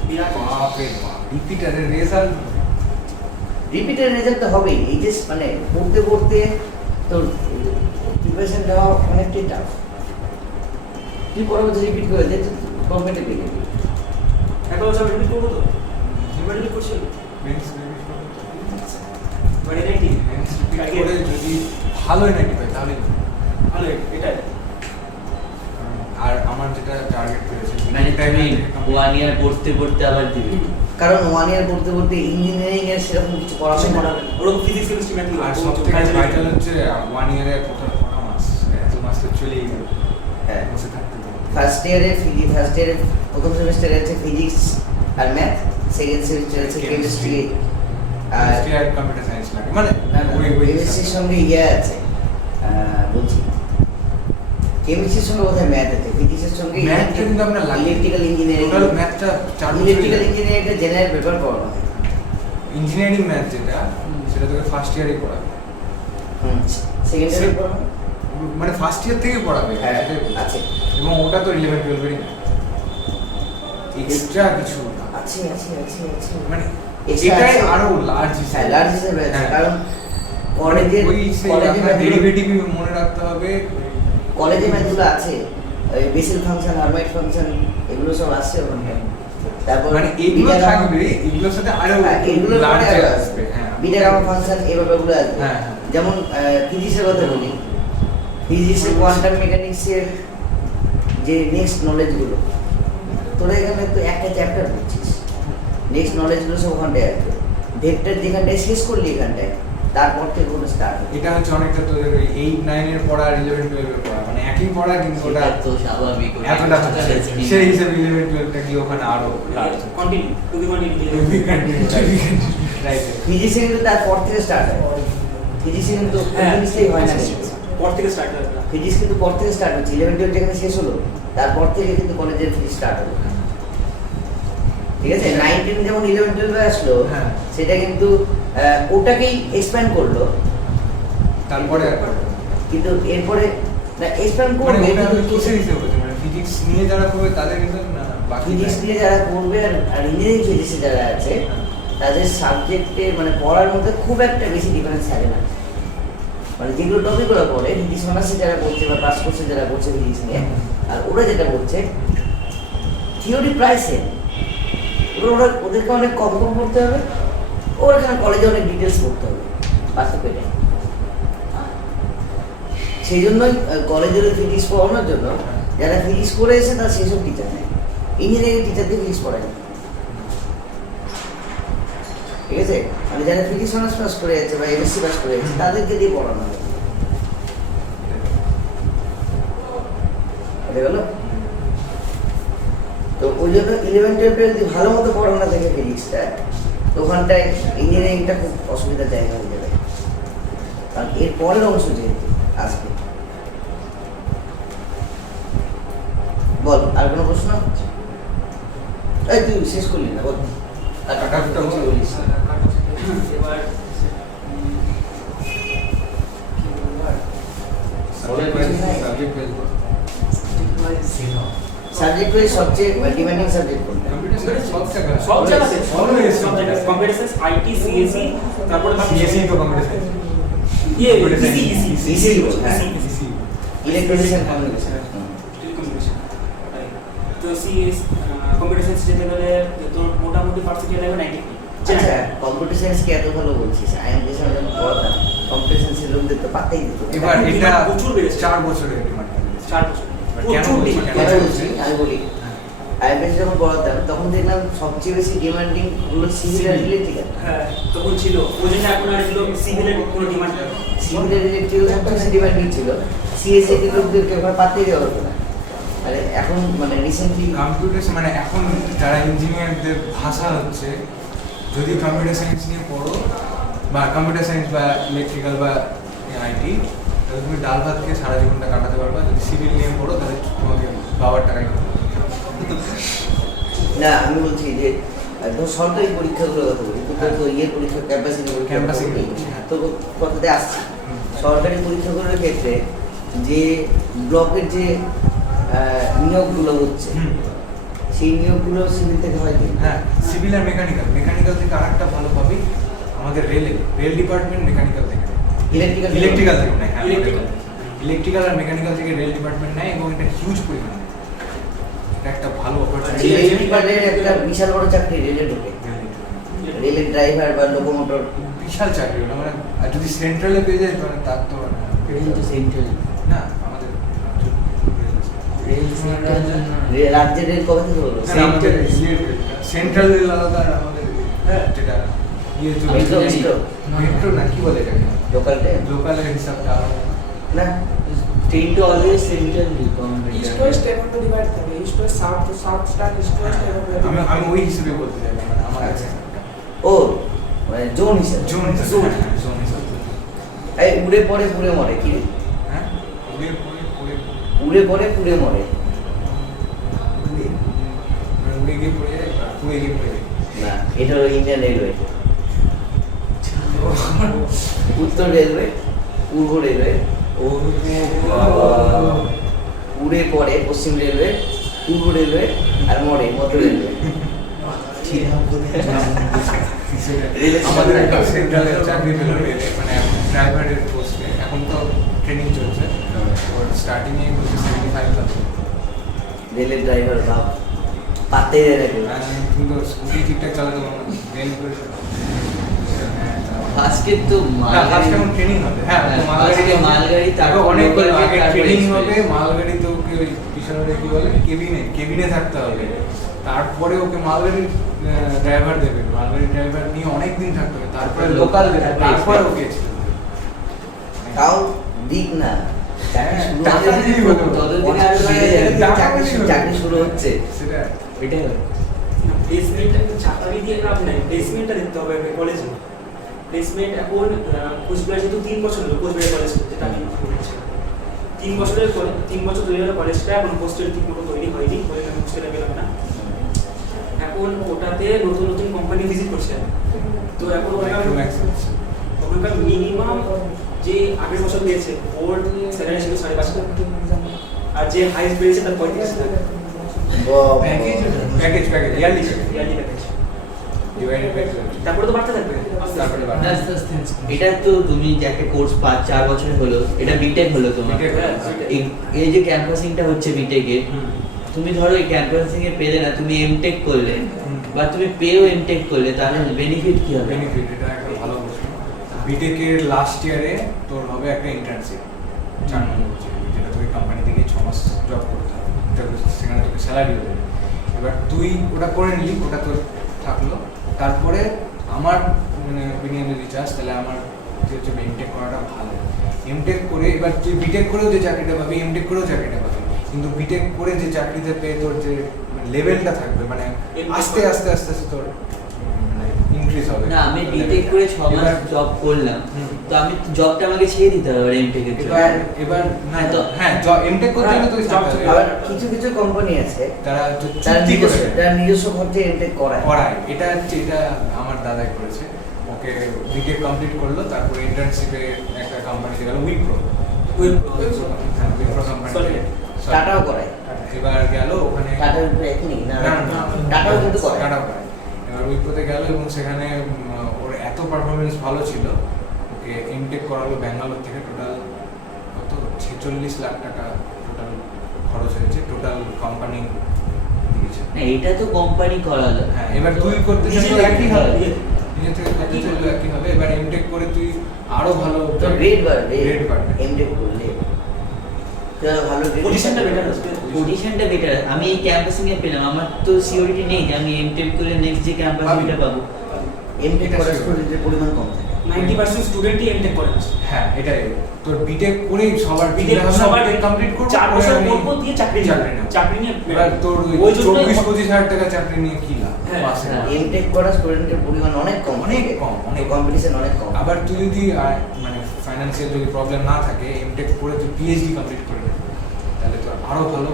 বিরাট বাপরে বাপ, রিপিটারের রেজাল্ট রিপিটের রেজাল্ট তো হবেই, এই যে মানে পড়তে পড়তে তোর প্রিপারেশন দেওয়া অনেকটাই টাফ, তুই পরের বছর রিপিট করে দে, গভর্নমেন্টে পেয়ে যাবি। একটা বছর রিপিট করবো তো এবার রিপিট করছি মেন্স মানে নাইনটি করে যদি ভালো এনআইটি পাই তাহলে ভালো এটাই আর আমার যেটা টার্গেট রয়েছে মানে তুমি 1 ইয়ার পড়তে পড়তে আবার দিবে কারণ 1 ইয়ার পড়তে পড়তে ইঞ্জিনিয়ারিং এর সেরকম কিছু পড়াশোনা করাবে না। ওরকম ফিজিক্স কেমিস্ট্রি ম্যাথ আর সবথেকে ভাইটাল হচ্ছে 1 ইয়ারে কটা মাস এত মাস তো চলেই গেল হ্যাঁ বসে থাকতে তো ফার্স্ট ইয়ারে প্রথম সেমিস্টারে আছে ফিজিক্স আর ম্যাথ, সেকেন্ড সেমিস্টারে আছে কেমিস্ট্রি আর আর কম্পিউটার সায়েন্স লাগে মানে না না ওই কেমিস্ট্রির সঙ্গে ইয়ে আছে বলছি কেমিস্ট্রির সঙ্গে কোথায় ম্যাথ আছে, ফিজিক্সের সঙ্গে ম্যাথ কিন্তু আমরা লাগে ইলেকট্রিক্যাল ইঞ্জিনিয়ারিং, টোটাল ম্যাথটা 4 ইলেকট্রিক্যাল ইঞ্জিনিয়ারিংটা জেনারেল পেপার পড়ানো হয়। ইঞ্জিনিয়ারিং ম্যাথ যেটা সেটা তোকে ফার্স্ট ইয়ারে পড়াবে সেকেন্ড ইয়ারে পড়ানো মানে ফার্স্ট ইয়ার থেকে পড়াবে হ্যাঁ সেটাই বলছি। আছে এবং ওটা তো 11 12 এরই এক্সট্রা কিছু না আছে আছে আছে আছে মানে Extra এটাই আছে। আরো লার্জ হ্যাঁ লার্জ হিসেবে আছে হ্যাঁ। কারণ কলেজে ওই ডেরিভেটিভ মনে রাখতে হবে কলেজে ম্যাথগুলো আছে, ওই বেসিল ফাংশন, হারমাইট ফাংশন, এগুলো সব আসছে ওখানে। তারপর মানে এগুলো থাকবে এগুলোর সাথে আরো এগুলো লার্জ আসবে আসবে হ্যাঁ বিটা গামা ফাংশন এই ব্যাপারগুলো আসবে। হ্যাঁ, হ্যাঁ। যেমন ফিজিক্সের কথা বলি, ফিজিক্সের কোয়ান্টাম মেকানিক্সের যে নেক্সট নলেজগুলো তোরা এখানে তো একটা চ্যাপ্টার পড়ছিস, নেক্সট নলেজগুলো সব ওখানটায় আসবে। ভেক্টর যেখানটায় শেষ করলি এখানটায় তারপর থেকে ওটা স্টার্ট হবে। এটা হচ্ছে অনেকটা তোদের ওই 8 9 এর পড়া আর 11 12 এর পড়া মানে একই পড়া কিন্তু ওটা ওটা তো স্বাভাবিক এতটা হচ্ছে সেই হিসেবে 11 12 টা কি ওখানে আরো কন্টিনিউ টু কন্টিনিউ রাইট ফিজিক্সে কিন্তু তারপর থেকে স্টার্ট হয়, ফিজিক্সে কিন্তু হ্যাঁ। জিনিসটাই হয় না, পর থেকে স্টার্ট হবে ফিজিক্স কিন্তু পর থেকে স্টার্ট হচ্ছে। 11 12 যেখানে শেষ হলো তারপর থেকে কিন্তু কলেজের ফিজিক্স স্টার্ট হলো, ঠিক আছে। 9 10 যেমন 11 12 আসলো হ্যাঁ। সেটা কিন্তু ওটাকেই এক্সপ্যান্ড করলো, তারপরে আর পড়া কিন্তু এরপরে না এক্সপ্যান্ড মানে করবে ওটা কিন্তু কিসের হিসেবে হচ্ছে মানে ফিজিক্স নিয়ে যারা করবে তাদের কিন্তু না বাকি ফিজিক্স নিয়ে যারা করবে আর ইঞ্জিনিয়ারিং ফিজিক্সে যারা আছে তাদের সাবজেক্টে মানে পড়ার মধ্যে খুব একটা বেশি ডিফারেন্স থাকে না। মানে যেগুলো টপিকগুলো পড়ে ফিজিক্স অনার্সে যারা পড়ছে বা পাস কোর্সে যারা পড়ছে ফিজিক্স নিয়ে, আর ওরা যেটা পড়ছে থিওরি প্রায় সেম, ওদেরকে অনেক কম কম পড়তে হবে, ওর এখানে কলেজে অনেক ডিটেলস পড়তে হবে, পার্থক্য এটাই। সেই জন্যই কলেজের ফিজিক্স পড়ানোর জন্য যারা ফিজিক্স করে এসে তারা সেসব টিচার নেয়, ইঞ্জিনিয়ারিং টিচারদের ফিজিক্স পড়ায় না, ঠিক আছে। মানে যারা ফিজিক্স অনার্স পাস করে আছে বা এমএসসি পাস করে আছে তাদেরকে দিয়ে পড়ানো হয়, বুঝে গেল? তো ওই জন্য 11 12 যদি ভালো মতো পড়ানো থাকে ফিজিক্সটা, তো ওখানটায় ইঞ্জিনিয়ারিংটা খুব অসুবিধার জায়গা হয়ে যাবে, কারণ এর পরের অংশ যেহেতু আসবে। বল আর কোনো প্রশ্ন? এই তুই শেষ করলি না, বল আর কাটাকুটা কিছু বল। বলিস না। এবার সাবজেক্ট ওয়াইজ সাবজেক্ট ওয়াইজ সবচেয়ে ডিমান্ডিং সাবজেক্ট কোনটা? কম্পিউটার সায়েন্স সব জায়গাতে Always computer science IT CSC তারপরে সিএসসি তো কম্পিউটার সায়েন্স ইয়ে Computer EC science. EC EC হ্যাঁ, EC electronics and communication. Communication তো সিএস কম্পিউটার সায়েন্স যেতে গেলে তোর মোটামুটি পার্সেন্টেজ লাগবে 90 আচ্ছা কম্পিউটার সায়েন্স কে এত ভালো বলছিস? আইএম যে সামনে পড়াতাম কম্পিউটার সায়েন্সের লোকদের তো পাত্তাই দিত না। এবার এটা demand প্রচুর বেড়েছে। 4 বছরের ডিমান্ড 4 বছর কেন প্রচুর বলছি, demand। কেন বলছি আমি বলি, আইএমএস যখন পড়াতাম তখন দেখলাম সবচেয়ে বেশি ডিমান্ডিং হলো সিভিল আর ইলেকট্রিক্যাল। হ্যাঁ তখন ছিল ওই জন্য এখন আর এগুলো সিভিলের কোনো ডিমান্ড নেই সিভিল আর ইলেকট্রিক্যাল সবচেয়ে বেশি ডিমান্ডিং ছিল, সিএসসি এর লোকদেরকে ওখানে পাত্তাই দেওয়া হতো না। আরে এখন মানে রিসেন্টলি কম্পিউটার মানে এখন যারা ইঞ্জিনিয়ারদের ভাষা হচ্ছে যদি কম্পিউটার সায়েন্স নিয়ে পড়ো বা কম্পিউটার সায়েন্স বা ইলেকট্রিক্যাল বা আইটি তাহলে তুমি ডাল ভাত খেয়ে সারা জীবনটা কাটাতে পারবা। যদি সিভিল নিয়ে পড়ো তাহলে তোমাকে বাবার টাকায় না আমি বলছি যে ধর সরকারি পরীক্ষাগুলোর কথা বলি, তো ইয়ের পরীক্ষা ক্যাম্পাসিং Campus পরীক্ষা পরীক্ষা, হ্যাঁ। তো কথাতে আসছি সরকারি পরীক্ষাগুলোর ক্ষেত্রে যে ব্লকের যে নিয়োগগুলো হচ্ছে সেই নিয়োগগুলো সিভিল থেকে হয় কি? হ্যাঁ সিভিল আর মেকানিক্যাল থেকে আরেকটা ভালো পাবি আমাদের রেল ডিপার্টমেন্ট মেকানিক্যাল থেকে ইলেকট্রিক্যাল থেকে নেয়। হ্যাঁ ইলেকট্রিক্যাল আর মেকানিক্যাল থেকে রেল ডিপার্টমেন্ট নেয় এবং এটা হিউজ পরিমাণ নেয়। এটা একটা ভালো অপরচুনিটি রেল ডিপার্টমেন্টের একটা বিশাল বড় চাকরি রেলে ঢোকে, রেলের ড্রাইভার বা লোকোমোটর বিশাল চাকরি হলো মানে আর যদি সেন্ট্রালে পেয়ে যায় মানে তার তো মানে রেল তো সেন্ট্রাল না আমাদের রেল সেন্ট্রাল রাজ্যের রেল কবে থেকে হলো? সেন্ট্রাল রেল আলাদা আর আমাদের হ্যাঁ। যেটা ইয়ে মেট্রো মেট্রো মেট্রো না কি বলে এটাকে লোকাল ট্রেন লোকাল হিসাবটা আরো না ট্রেন তো always central government east West এবার তো ডিভাইড থাকে ইস্ট ওয়েস্ট সাউথ তো সাউথ স্টার ইস্ট ওয়েস্ট এভাবে আমি আমি ওই হিসেবে বলতে চাই মানে আমার আচ্ছা। ও মানে জোন হিসেবে জোন জোন হিসাবে এই উড়ে পড়ে পুড়ে মরে কি রে? হ্যাঁ উড়ে পড়ে পড়ে উড়ে পড়ে পুড়ে মরে উড়ে গিয়ে পড়ে যায় পুড়ে গিয়ে পড়ে যায় না এটা হলো ইন্ডিয়ান রেলওয়ে উত্তর রেলওয়ে পূর্ব রেলওয়ে উড়ে পড়ে পশ্চিম রেলওয়ে পূর্ব রেলওয়ে আর মরে মধ্য রেলওয়ে আমাদের একটা সেন্ট্রালে চাকরি পেল রেলে মানে ড্রাইভারের পোস্টে এখন তো ট্রেনিং চলছে ওর স্টার্টিং এ বলছে 75,000 রেলের ড্রাইভার ভাব পাতে দেয় নাকি কিন্তু স্কুটি ঠিকঠাক চালাতে পারবো না রেল করে আজকে তো না ফার্স্ট এখন ট্রেনিং হবে হ্যাঁ আজকে মালগাড়ি তারপর তারপর অনেক local আগে তারপর ট্রেনিং express। হবে মালগাড়ি তো ওকে ওই পিছনে কি বলে কেবিনে থাকতে হবে তারপরে ওকে মালগাড়ির ড্রাইভার দেবে মালগাড়ির ড্রাইভার নিয়ে অনেক দিন থাকতে হবে তারপরে লোকাল দেবে তারপরে ওকে তাও দিক না চাকরি শুরু টাকা হতে দিলেই হলো। ততদিনে আরো বেড়ে যাবে। চাকরি শুরু হচ্ছে সেটা এটাই হবে। প্লেসমেন্টটা চাকরি দিয়ে লাভ নাই প্লেসমেন্টটা দিতে হবে কলেজে প্লেসমেন্ট এখন কোচবিহার যেহেতু 3 বছর হলো কোচবিহার কলেজ যেটা আমি করেছি 3 বছরের পরে 3 বছর ধরে গেল কলেজটা এখন হোস্টেল ঠিক মতো তৈরি হয়নি বলে আমি হোস্টেলে গেলাম না এখন ওটাতে নতুন নতুন কোম্পানি ভিজিট করছে তো এখন ওখানকার মিনিমাম যে আগের বছর দিয়েছে ওর স্যালারি ছিল 5.5 লাখ আর যে হাইস্ট পেয়েছে তার 35 lakh package yearly yearly package divided by তারপরে তো বাড়তে থাকবে তারপরে বাড়বে। আস্তে আস্তে এটা তো তুমি যে একটা কোর্স 5-4 বছর হলো এটা বিটেক হলো তোমার B.Tech হলো। এই যে ক্যাম্পাসিংটা হচ্ছে বিটেকে তুমি ধরো এই ক্যাম্পাসিং এ পেলে না তুমি এমটেক করলে বা তুমি পেও এমটেক করলে তাহলে বেনিফিট কি হবে বেনিফিট এটা একটা ভালো প্রশ্ন বিটেকের লাস্ট ইয়ারে তোর হবে একটা ইন্টার্নশিপ 4 নম্বর যেটা তোকে কোম্পানি থেকে 6 মাস জব করতে হবে সেখানে তোকে স্যালারি দেবে এবার তুই ওটা করে নিলি ওটা তোর থাকলো তারপরে আমার মানে ওপিনিয়ন যদি চাস তাহলে আমার যে হচ্ছে এমটেক করাটা ভালো এমটেক করে এবার তুই বিটেক করেও যে চাকরিটা পাবি এমটেক করেও চাকরিটা পাবি কিন্তু বিটেক করে যে চাকরিতে পেয়ে তোর যে লেভেলটা থাকবে মানে আস্তে আস্তে আস্তে আস্তে তোর ইনক্রিজ হবে না আমি বিটেক করে 6 মাস জব করলাম তো আমি জবটা আমাকে ছেড়ে দিতে হবে এমটেক এর জন্য এবার না হ্যাঁ, তো তো- হ্যাঁ এমটেক করতে গেলে তুই job আবার কিছু কিছু কোম্পানি আছে তারা তার চুক্তি করে নিজস্ব তার নিজস্ব খরচে এন্টেক করায় করায় এটা হচ্ছে এটা আমার দাদাই করেছে ওকে বিটেক কমপ্লিট করলো তারপরে ইন্টার্নশিপে একটা কোম্পানিতে গেল উইপ্রো উইপ্রো কোম্পানি Sorry. টাটাও করায় এবার গেল ওখানে টাটার উপরে একই নাকি না না, না, টাটাও কিন্তু করে টাটাও করে এবার উইপ্রোতে গেল এবং সেখানে ওর এত পারফরমেন্স ভালো ছিল ওকে এমটেক করালো ব্যাঙ্গালোর থেকে টোটাল কত 46 লাখ টাকা টোটাল খরচ হয়েছে টোটাল কোম্পানি দিয়েছে না এটা তো কোম্পানি করালো হ্যাঁ এবার তুই করতে নিজে চাইলে থেকে একই হবে নিজে- নিজে থেকে করতে চাইলে একই হবে এবার এমটেক করে তুই আরো ভালো তো গ্রেড বাড়বে গ্রেড বাড়বে এমটেক করলে তাহলে ভালো grade পজিশনটা পাবে। বেটার আসবে পজিশনটা বেটার আমি এই ক্যাম্পাসিং এ পেলাম আমার তো সিওরিটি নেই যে আমি এমটেক করে নেক্সট যে ক্যাম্পাসিংটা পাবো এমটেক এটা করার sure. স্টুডেন্টের পরিমাণ কম থাকে 90% স্টুডেন্টই এমটেক করে না হ্যাঁ এটাই তোর বিটেক করেই সবার বিটেক সবার কমপ্লিট করব 4 বছর করবো দিয়ে চাকরি চাকরি নেব নেব। চাকরি নিয়ে এবার তোর ওই জন্যই 24-25 হাজার টাকা চাকরি নিয়ে কি লাভ হ্যাঁ, মাসে হ্যাঁ। মাসে। এমটেক করা স্টুডেন্টের পরিমাণ অনেক কম অনেক কম, অনেক কম। কম্পিটিশন অনেক কম আবার তুই যদি মানে ফাইন্যান্সিয়াল যদি প্রবলেম না থাকে এমটেক করে তুই পিএইচডি কমপ্লিট করে নে, তাহলে তোর আরো ভালো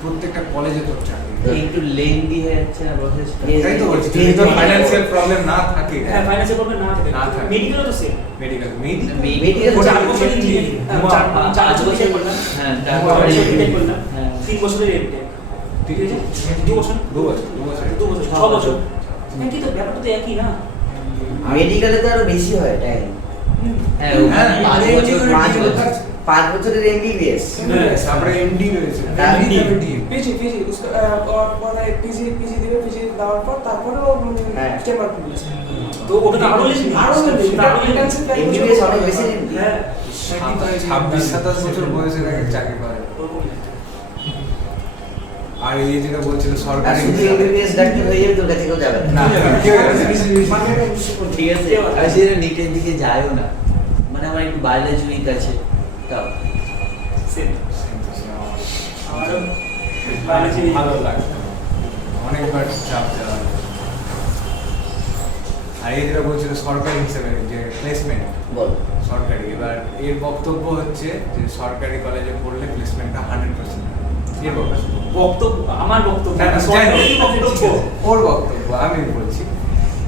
প্রত্যেকটা কলেজে তোর চাকরি একটু লেন্দি হয়ে যাচ্ছে না প্রসেসটা Yes. এটাই তো বলছি যেহেতু যদি ফাইন্যান্সিয়াল প্রবলেম না থাকে হ্যাঁ ফাইন্যান্সিয়াল প্রবলেম না থাকে না থাকে। মেডিকেলও তো সেম মেডিকেল Medical 4 বছর ইঞ্জিনিয়ারিং 4 বছর করলাম হ্যাঁ 4 তারপরে বছর বিটেক করলাম হ্যাঁ 3 বছরের এমটেক ঠিক আছে 2 বছর 2 বছর 2 বছর 2 বছর 6 বছর একই তো ব্যাপারটা তো একই না মেডিকেলে তো আরো বেশি হয় টাইম হ্যাঁ হ্যাঁ, ওখানে 5 বছর 5 বছরের এমবিবিএস তারপরে এমডি রয়েছে তার MD তারপরে D। পিজি পিজি और पीजी पीजी दिवे पीजी দেওয়ার পর তারপরেও হ্যাঁ। চেম্বার খুলেছে তো ওটা তো আরো বেশি আরো বেশি। Internship এক বছর MBBS অনেক বেশি নেই। হ্যাঁ 26-27 বছর বয়সে তাকে চাকরি পায়। আর এই যেটা বলছিল আর সরকারি শুধু MBBS ডাক্তার হয়ে যাবে তোর কাছে কেউ যাবে না। না কেউ যাবে না। মার্কেটে বেশি করে। ঠিক আছে আমি সেটা নিটের দিকে যাইও না, মানে আমার একটু বায়োলজি উইক আছে তাও। সেম আমারও বায়োলজি ভালো লাগে, অনেকবার চাপ দেওয়া হয়। আর এই যেটা বলছিল সরকারি হিসেবে যে প্লেসমেন্ট বল। সরকারি, এবার এর বক্তব্য হচ্ছে যে সরকারি কলেজে পড়লে প্লেসমেন্টটা 100%। এর বক্তব্য আমার বক্তব্য না, না, যাই হোক। সরকারি বক্তব্য ওর বক্তব্য আমি বলছি।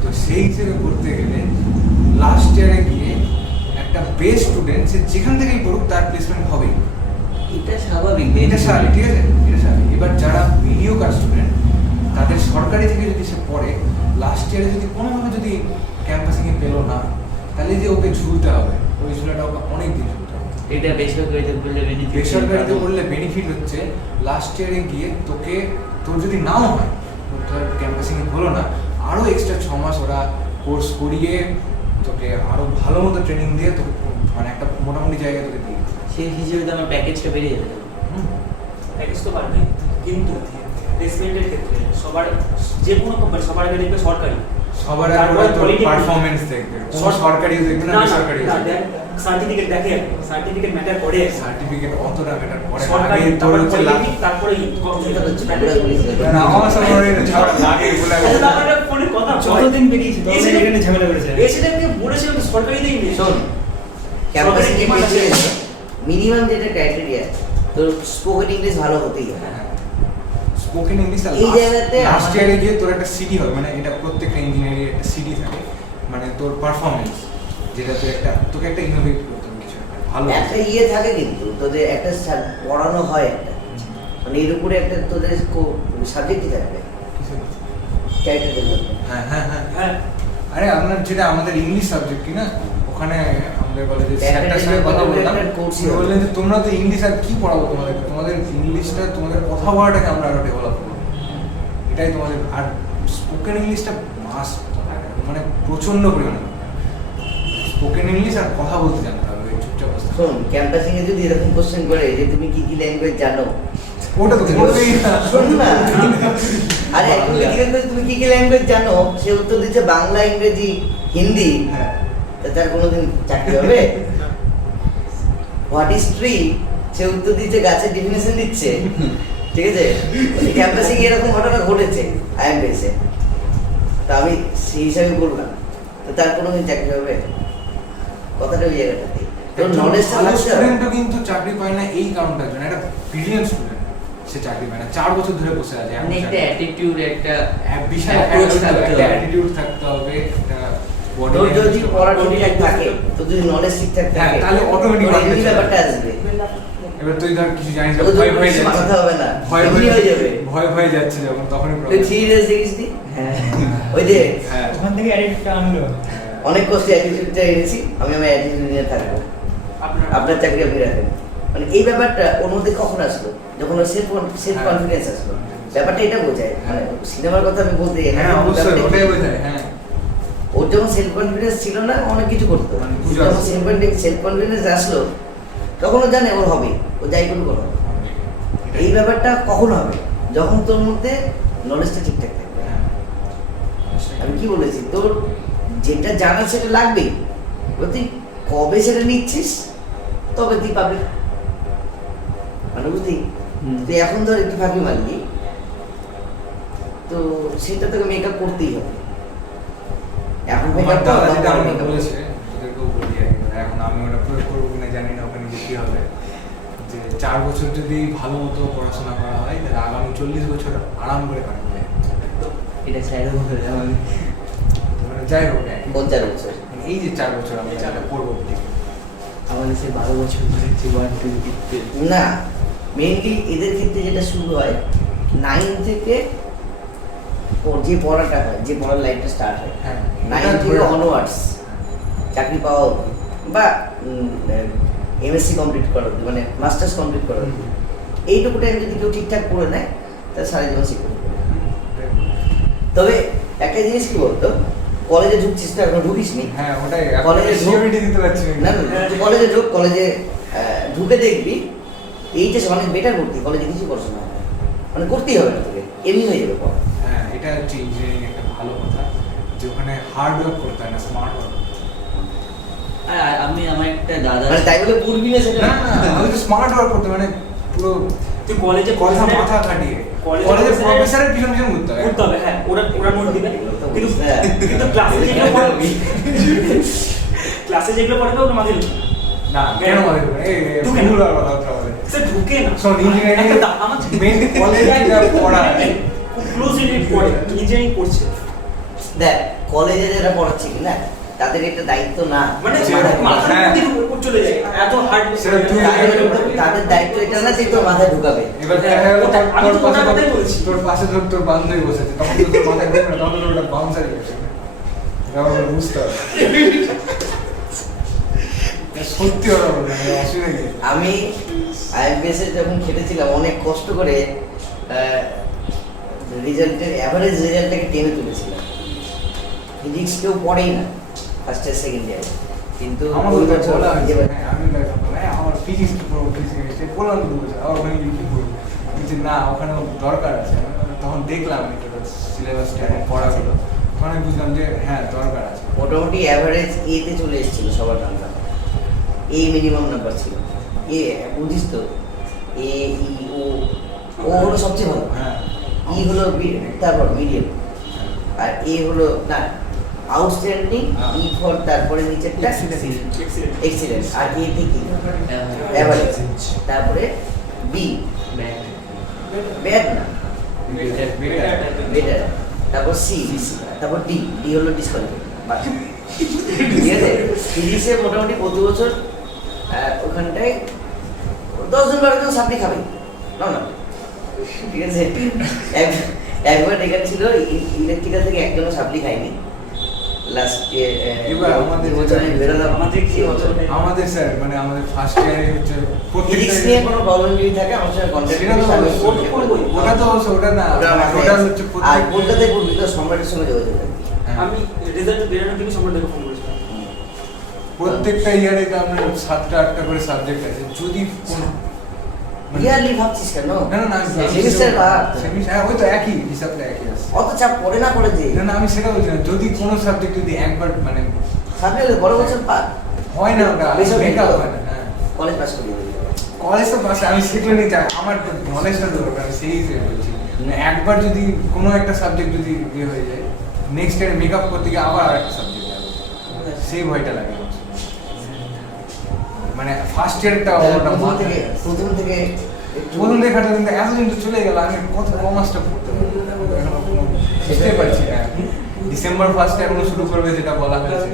তো সেই হিসেবে করতে গেলে লাস্ট ইয়ারে গিয়ে একটা বেস্ট স্টুডেন্ট সে যেখান থেকেই পড়ুক তার প্লেসমেন্ট হবেই। এটা স্বাভাবিক, এটা স্বাভাবিক, ঠিক আছে, এটা স্বাভাবিক। এবার যারা মিডিওকার স্টুডেন্ট তাদের সরকারি থেকে যদি সে পড়ে, লাস্ট ইয়ারে যদি কোনোভাবে যদি ক্যাম্পাসিংয়ে পেলো না, তাহলে যে ওকে ঝুলতে হবে, ওই ঝুলাটা ওকে অনেক দিন ঝুলতে হবে। এটা বেসরকারিতে পড়লে বেনিফিট। বেসরকারিতে পড়লে বেনিফিট হচ্ছে লাস্ট ইয়ারে গিয়ে তোকে, তোর যদি নাও হয়, তোর ক্যাম্পাসিংয়ে হলো না, আরও এক্সট্রা 6 মাস ওরা কোর্স করিয়ে তোকে আরও ভালো মতো ট্রেনিং দিয়ে তোকে মানে একটা মোটামুটি জায়গায় তোকে দিয়ে দিবে। সেই হিসেবে তো আমার প্যাকেজটা বেরিয়ে যাবে। প্যাকেজ তো পারবে, কিন্তু প্লেসমেন্টের ক্ষেত্রে সবার যে কোনো কোম্পানি সবার আগে দেখবে সরকারি, সবার তারপরে আগে তোর political- পারফরম্যান্স দেখবে, কোনো সরকারিও দেখবে না, বেসরকারিও দেখবে। সার্টিফিকেট দেখে, সার্টিফিকেট ম্যাটার করে, সার্টিফিকেট অতটা ম্যাটার করে না। সরকারি আগে তোর হচ্ছে তারপরে না, আমার সামনে ওর এটা ঝগড়া লাগে বলে আমি- ফোনে কথা যতদিন বেরিয়েছি ততদিন এখানে ঝামেলা করেছে। এসিডেন্টকে বলেছিল তো সরকারিতেই নেই। শোন, ক্যাম্পাসে যে মিনিমাম যেটা ক্রাইটেরিয়া, তোর স্পোকেন ইংলিশ ভালো হতেই হবে। স্পোকেন ইংলিশ এই জায়গাতে লাস্ট আমাদের- ইয়ারে গিয়ে তোর একটা সিডি হবে, মানে এটা প্রত্যেকটা ইঞ্জিনিয়ারিং একটা সিডি থাকে, মানে তোর পারফরম্যান্স, যেটা তোর একটা তোকে একটা ইনোভেট করতে হবে কিছু একটা ভালো একটা ইয়ে থাকে কিন্তু তোদের একটা পড়ানো হয় একটা, মানে এর উপরে একটা তোদের সাবজেক্টই থাকবে ক্যারেক্টার ডেভেলপমেন্ট। হ্যাঁ হ্যাঁ হ্যাঁ হ্যাঁ আরে আপনার যেটা আমাদের ইংলিশ সাবজেক্ট কি না, ওখানে আমাদের কলেজে একটা স্যারটার সঙ্গে কথা একটা বললাম, course উনি বললেন যে তোমরা তো ইংলিশ আর কি পড়াবো তোমাদেরকে, তোমাদের ইংলিশটা, তোমাদের কথা বলাটাকে আমরা আরো ডেভেলপ করবো, এটাই তোমাদের। আর স্পোকেন ইংলিশটা মাস্ট, মানে প্রচন্ড পরিমাণে স্পোকেন ইংলিশ আর কথা বলতে জানতে হবে, ওই চুপচাপ বসে থাকতে হবে। শোন, ক্যাম্পাসিং এ যদি এরকম কোশ্চেন করে যে তুমি কি কি ল্যাঙ্গুয়েজ জানো, ওটা তো বলবেই না। শোন না, আরে একজন জিজ্ঞেস করে তুমি কি কি ল্যাঙ্গুয়েজ জানো, সে উত্তর দিচ্ছে বাংলা, ইংরেজি, হিন্দি, হ্যাঁ তা তার কোনোদিন চাকরি হবে? হোয়াট ইজ ট্রি, সে উত্তর দিচ্ছে গাছের ডেফিনেশন দিচ্ছে, ঠিক আছে? ক্যাম্পাসিং এরকম ঘটনা ঘটেছে আইএমবিএসে, তা আমি সেই হিসাবে বললাম, তো তার কোনোদিন চাকরি হবে? কথাটা ওই জায়গাটাতে, তোর নলেজটা ভালো থাকতে হবে। স্টুডেন্টও কিন্তু চাকরি পায় না এই কারণটার জন্য, একটা ব্রিলিয়েন্ট স্টুডেন্ট সে চাকরি পায় না, 4 বছর ধরে বসে আছে। মানে একটা অ্যাটিটিউড, একটা বিশাল approach থাকতে হবে। অ্যাটিটিউড থাকতে হবে, একটা body তোর যদি language পড়া থাকতে হবে। ঠিকঠাক থাকে, তোর যদি নলেজ ঠিকঠাক হ্যাঁ, থাকে, তাহলে automatic তোর এমনি মানতে ব্যাপারটা চায়। আসবে। এবার তুই ধর কিছু জানিস না, তোর ভয় তো ভয় কিছু যাচ্ছে, বানাতে হবে না, ভয় এমনি হয়ে যাবে। ভয় যাচ্ছে যখন, তখনই তুই problem। 3 days দেখিসনি? ওই যে হ্যাঁ ওখান থেকে অ্যাডিক্টটা আনলো। অনেক কষ্টে অ্যাটিটিউডটা এনেছি, আমি আমার অ্যাটিটিউড নিয়ে থাকবো, আপনার চাকরি আপনি রাখেন। মানে এই ব্যাপারটা ওর মধ্যে কখন আসলো? যখন ওর সেলফ কনফিডেন্স আসলো। ব্যাপারটা এটা বোঝায়, মানে সিনেমার কথা আমি বলতে যাই না, হ্যাঁ অবশ্যই, ব্যাপারটা ওটাই কি? বোঝায়। হ্যাঁ ওর যখন সেলফ কনফিডেন্স ছিল না, অনেক কিছু করতো, মানে বুঝে যখন আসছে। সেলফ কনফিডেন্স আসলো, তখন ও জানে ওর হবে, ও যাই করুক ওর হবে। এই ব্যাপারটা কখন হবে? যখন তোর মধ্যে নলেজটা ঠিকঠাক থাকবে। হ্যাঁ। আমি কি বলেছি, তোর যেটা জানা সেটা লাগবেই, এবার তুই কবে সেটা নিচ্ছিস তবে তুই পাবি, মানে বুঝলি? হুম। তুই এখন ধর একটু ফাঁকি মারলি, তো সেটা তোকে মেকআপ করতেই হবে। এখন আমার মেকআপ দাদা যেটা আমাকে বলেছে, তোদেরকেও বলি আর কি, এখন আমি ওটা প্রয়োগ করবো কিনা জানি না, ওখানে গিয়ে কি হবে, যে 4 বছর যদি ভালো মতো পড়াশোনা করা হয় তাহলে আগামী 40 বছর আরাম করে কাটবে। এটা স্যারও বলে আমি মানে যাই হোক আর কি। কোন 4 বছর? মানে এই যে 4 বছর আমি চাটা পড়বো ঠিক আমাদের সে 12 বছর ধরে জীবন দিতে। না, মেইনলি এদের ক্ষেত্রে যেটা শুরু হয় 9 থেকে ওর যে পড়াটা হয়, যে পড়ার লাইফটা স্টার্ট হয় হ্যাঁ 9 থেকে অনওয়ার্ডস চাকরি পাওয়া অবধি, বা এমএসসি কমপ্লিট করা অবধি, মানে মাস্টার্স কমপ্লিট করা অবধি, এইটুকু টাইম যদি কেউ ঠিকঠাক করে নেয় তাহলে সারা জীবন শিখতে পারবে। তবে একটা জিনিস কি বলতো, কলেজে ঢুকছিস তো এখন ঢুকিস নি হ্যাঁ ওটাই কলেজে ঢুক- সিকিউরিটি দিতে পারছি না না না তুই কলেজে ঢুক, কলেজে ঢুকে দেখবি এইচএস অনেক বেটার করতি, কলেজে কিছু পড়াশোনা হয় না। মানে করতেই হবে না তোকে, এমনি হয়ে যাবে পড়া। হ্যাঁ এটা হচ্ছে ইঞ্জিনিয়ারিং একটা ভালো কথা যে ওখানে হার্ড ওয়ার্ক করতে হয় না, স্মার্ট ওয়ার্ক। আর আমি আমার একটা দাদা মানে তাই বলে পড়বি না সেটা না না আমি তো স্মার্ট ওয়ার্ক করতে মানে পুরো তুই কলেজে কথা professor- মাথা খাটিয়ে কলেজে কলেজের professor- প্রফেসরের পিছন পিছন ঘুরতে হয়। করতে হবে, হ্যাঁ ওরা নোট দিবে কিন্তু হ্যাঁ। কিন্তু ক্লাসে যেগুলো পড়াবি ক্লাসে যেগুলো পড়াবে ওটা মাথায় ঢুকবে না কেন বলে এই ঢুকে ভুল না। আর কথা বলে সে ঢুকে না শোন ইঞ্জিনিয়ারিং একটা আমার মেইনলি কলেজে যা পড়ায় খুব ক্লোজ রিলেট করে ইঞ্জিনিয়ারিং করছে দেখ কলেজে যারা পড়াচ্ছে কি না তাদের একটা দায়িত্ব না মানে যে মাথার হ্যাঁ। মধ্যে উপর চলে যায় এত হার্ড সেটা তুই- তাদের দায়িত্ব এটা না যে তোর মাথায় ঢুকাবে। এবার দেখা গেল আমি তো তোর পাশে ওটার কথাই বলছি। তোর পাশে তোর বান্ধবী বসেছে তখন তো তোর মাথায় ঢুকবে না, তখন তো তোর ওটা বাউন্সারই বসে বুঝতে হবে সত্যি কথা বলবে অসুবিধা কি আমি আইএমপিএস এ যখন খেটেছিলাম অনেক কষ্ট করে রেজাল্টের অ্যাভারেজ রেজাল্টটাকে টেনে তুলেছিলাম। ফিজিক্স কেউ পড়েই না ফার্স্ট ইয়ার সেকেন্ড ইয়ারে, কিন্তু আমার ওই ওটা বছর বলা হয়েছে এবার- হ্যাঁ আমি ওটা ভাবলাম, হ্যাঁ আমার ফিজিক্স কি পড়বো ফিজিক্স কেমিস্ট্রি বললাম তো বলছে আর ওখানে গিয়ে কি পড়বো বলছি না ওখানে দরকার আছে। তখন দেখলাম সিলেবাসটা পড়াগুলো তখন আমি বুঝলাম যে হ্যাঁ দরকার আছে। মোটামুটি অ্যাভারেজ এতে চলে এসেছিল সবার নাম্বার, এই মিনিমাম নাম্বার ছিল। এ বুঝিস তো, এ ই ও ও হলো সবচেয়ে ভালো, হ্যাঁ ই হলো তারপর মিডিয়াম, আর এ হলো না আউটস্ট্যান্ডিং, ই ফর তারপরে নিচেরটা এক্সিলেন্ট, আর এ থেকে অ্যাভারেজ, তারপরে বি ব্যাড না বেটার, তারপর সি, তারপর ডি, ডি হলো ডিসকোয়ালিফাই। ঠিক আছে, ফিজিক্সে মোটামুটি প্রতি বছর ওখানটায় 10-12 জন সাপ্লি খাবে না না, ঠিক আছে। একবার এখানে ছিল ইলেকট্রিক্যাল থেকে একজনও সাপ্লি খায়নি লাস্ট এবার আমাদের বছরে বেরোলাম। আমাদের কি বছর আমাদের স্যার মানে আমাদের ফার্স্ট ইয়ারে হচ্ছে ফিজিক্স নিয়ে কোনো প্রবলেম যদি থাকে আমার সঙ্গে কন্ট্যাক্ট সেটা তো ওটা তো ওটা না ওটা হচ্ছে আর কোনটাতে করবি তো সম্রাটের সঙ্গে যোগাযোগ রাখবি। হ্যাঁ। আমি রেজাল্ট বেরোনোর দিকে সম্রাটকে ফোন করেছিলাম প্রত্যেকটা ইয়ারে তো আপনার 7টা-8টা করে সাবজেক্ট আছে যদি ইয়ারলি ভাবছিস কেন? না না না সেমিস্টার ভাব। হ্যাঁ ওই তো একই হিসাবটা একই আছে। অত চাপ পড়ে না করে যে না না আমি সেটা বলছি না যদি কোনো সাবজেক্ট যদি একবার মানে সামনে বড় বছর পার হয় না ওটা বেসরকারি মেকআপ তো। হয় না হ্যাঁ কলেজ পাস করে দিবি। কলেজ তো পাশে আমি শিখলে নিয়ে যাই আমার নলেজটা দরকার আমি সেই হিসেবে বলছি মানে একবার যদি কোনো একটা সাবজেক্ট যদি ইয়ে হয়ে যায় নেক্সট ইয়ার মেকআপ করতে গিয়ে আবার আরেকটা সাবজেক্ট লাগে সেই ভয়টা লাগে আমার। মানে ফার্স্ট ইয়ারটা ওটা প্রথম থেকে একটু প্রথম দেখাটা কিন্তু এতদিন তো চলে গেল আমি কত কমার্সটা পড়তে পারবো এখনো কোনো বুঝতে পারছি না। ডিসেম্বর ফার্স্টে এখনো শুরু করবে যেটা বলা হয়েছে,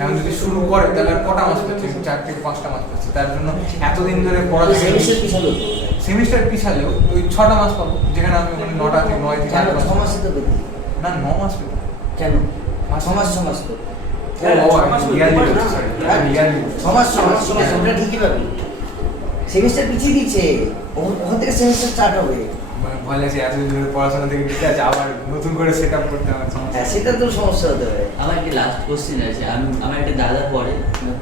এখন যদি শুরু করে তাহলে আর কটা মাস পাচ্ছে 4 থেকে 5টা মাস পাচ্ছে, তার জন্য এতদিন ধরে পড়া সেমিস্টার পিছালো সেমিস্টার পিছালেও ওই 6টা মাস পাবো যেখানে আমি ওখানে 9টা থেকে 9 থেকে 8 মাস 6 মাসে তো পেতি না 9 মাস পেতাম। কেন? 6 মাস তো হ্যাঁ, ও 6 মাস ইয়ারলি পেতে পারে না। সরি হ্যাঁ, ইয়ারলি 6 মাস ওটা ঠিকই পাবি। সেমিস্টার পিছিয়ে দিচ্ছে, ওখান থেকে সেমিস্টার স্টার্ট হবে। মানে ভয় লাগছে এতদিন ধরে পড়াশোনা থেকে দিতে আছে আবার নতুন করে সেট আপ করতে আমার সমস্যা। হ্যাঁ সেটা তো সমস্যা হতে পারে। আমার একটা লাস্ট কোশ্চেন আছে। আমার একটা দাদা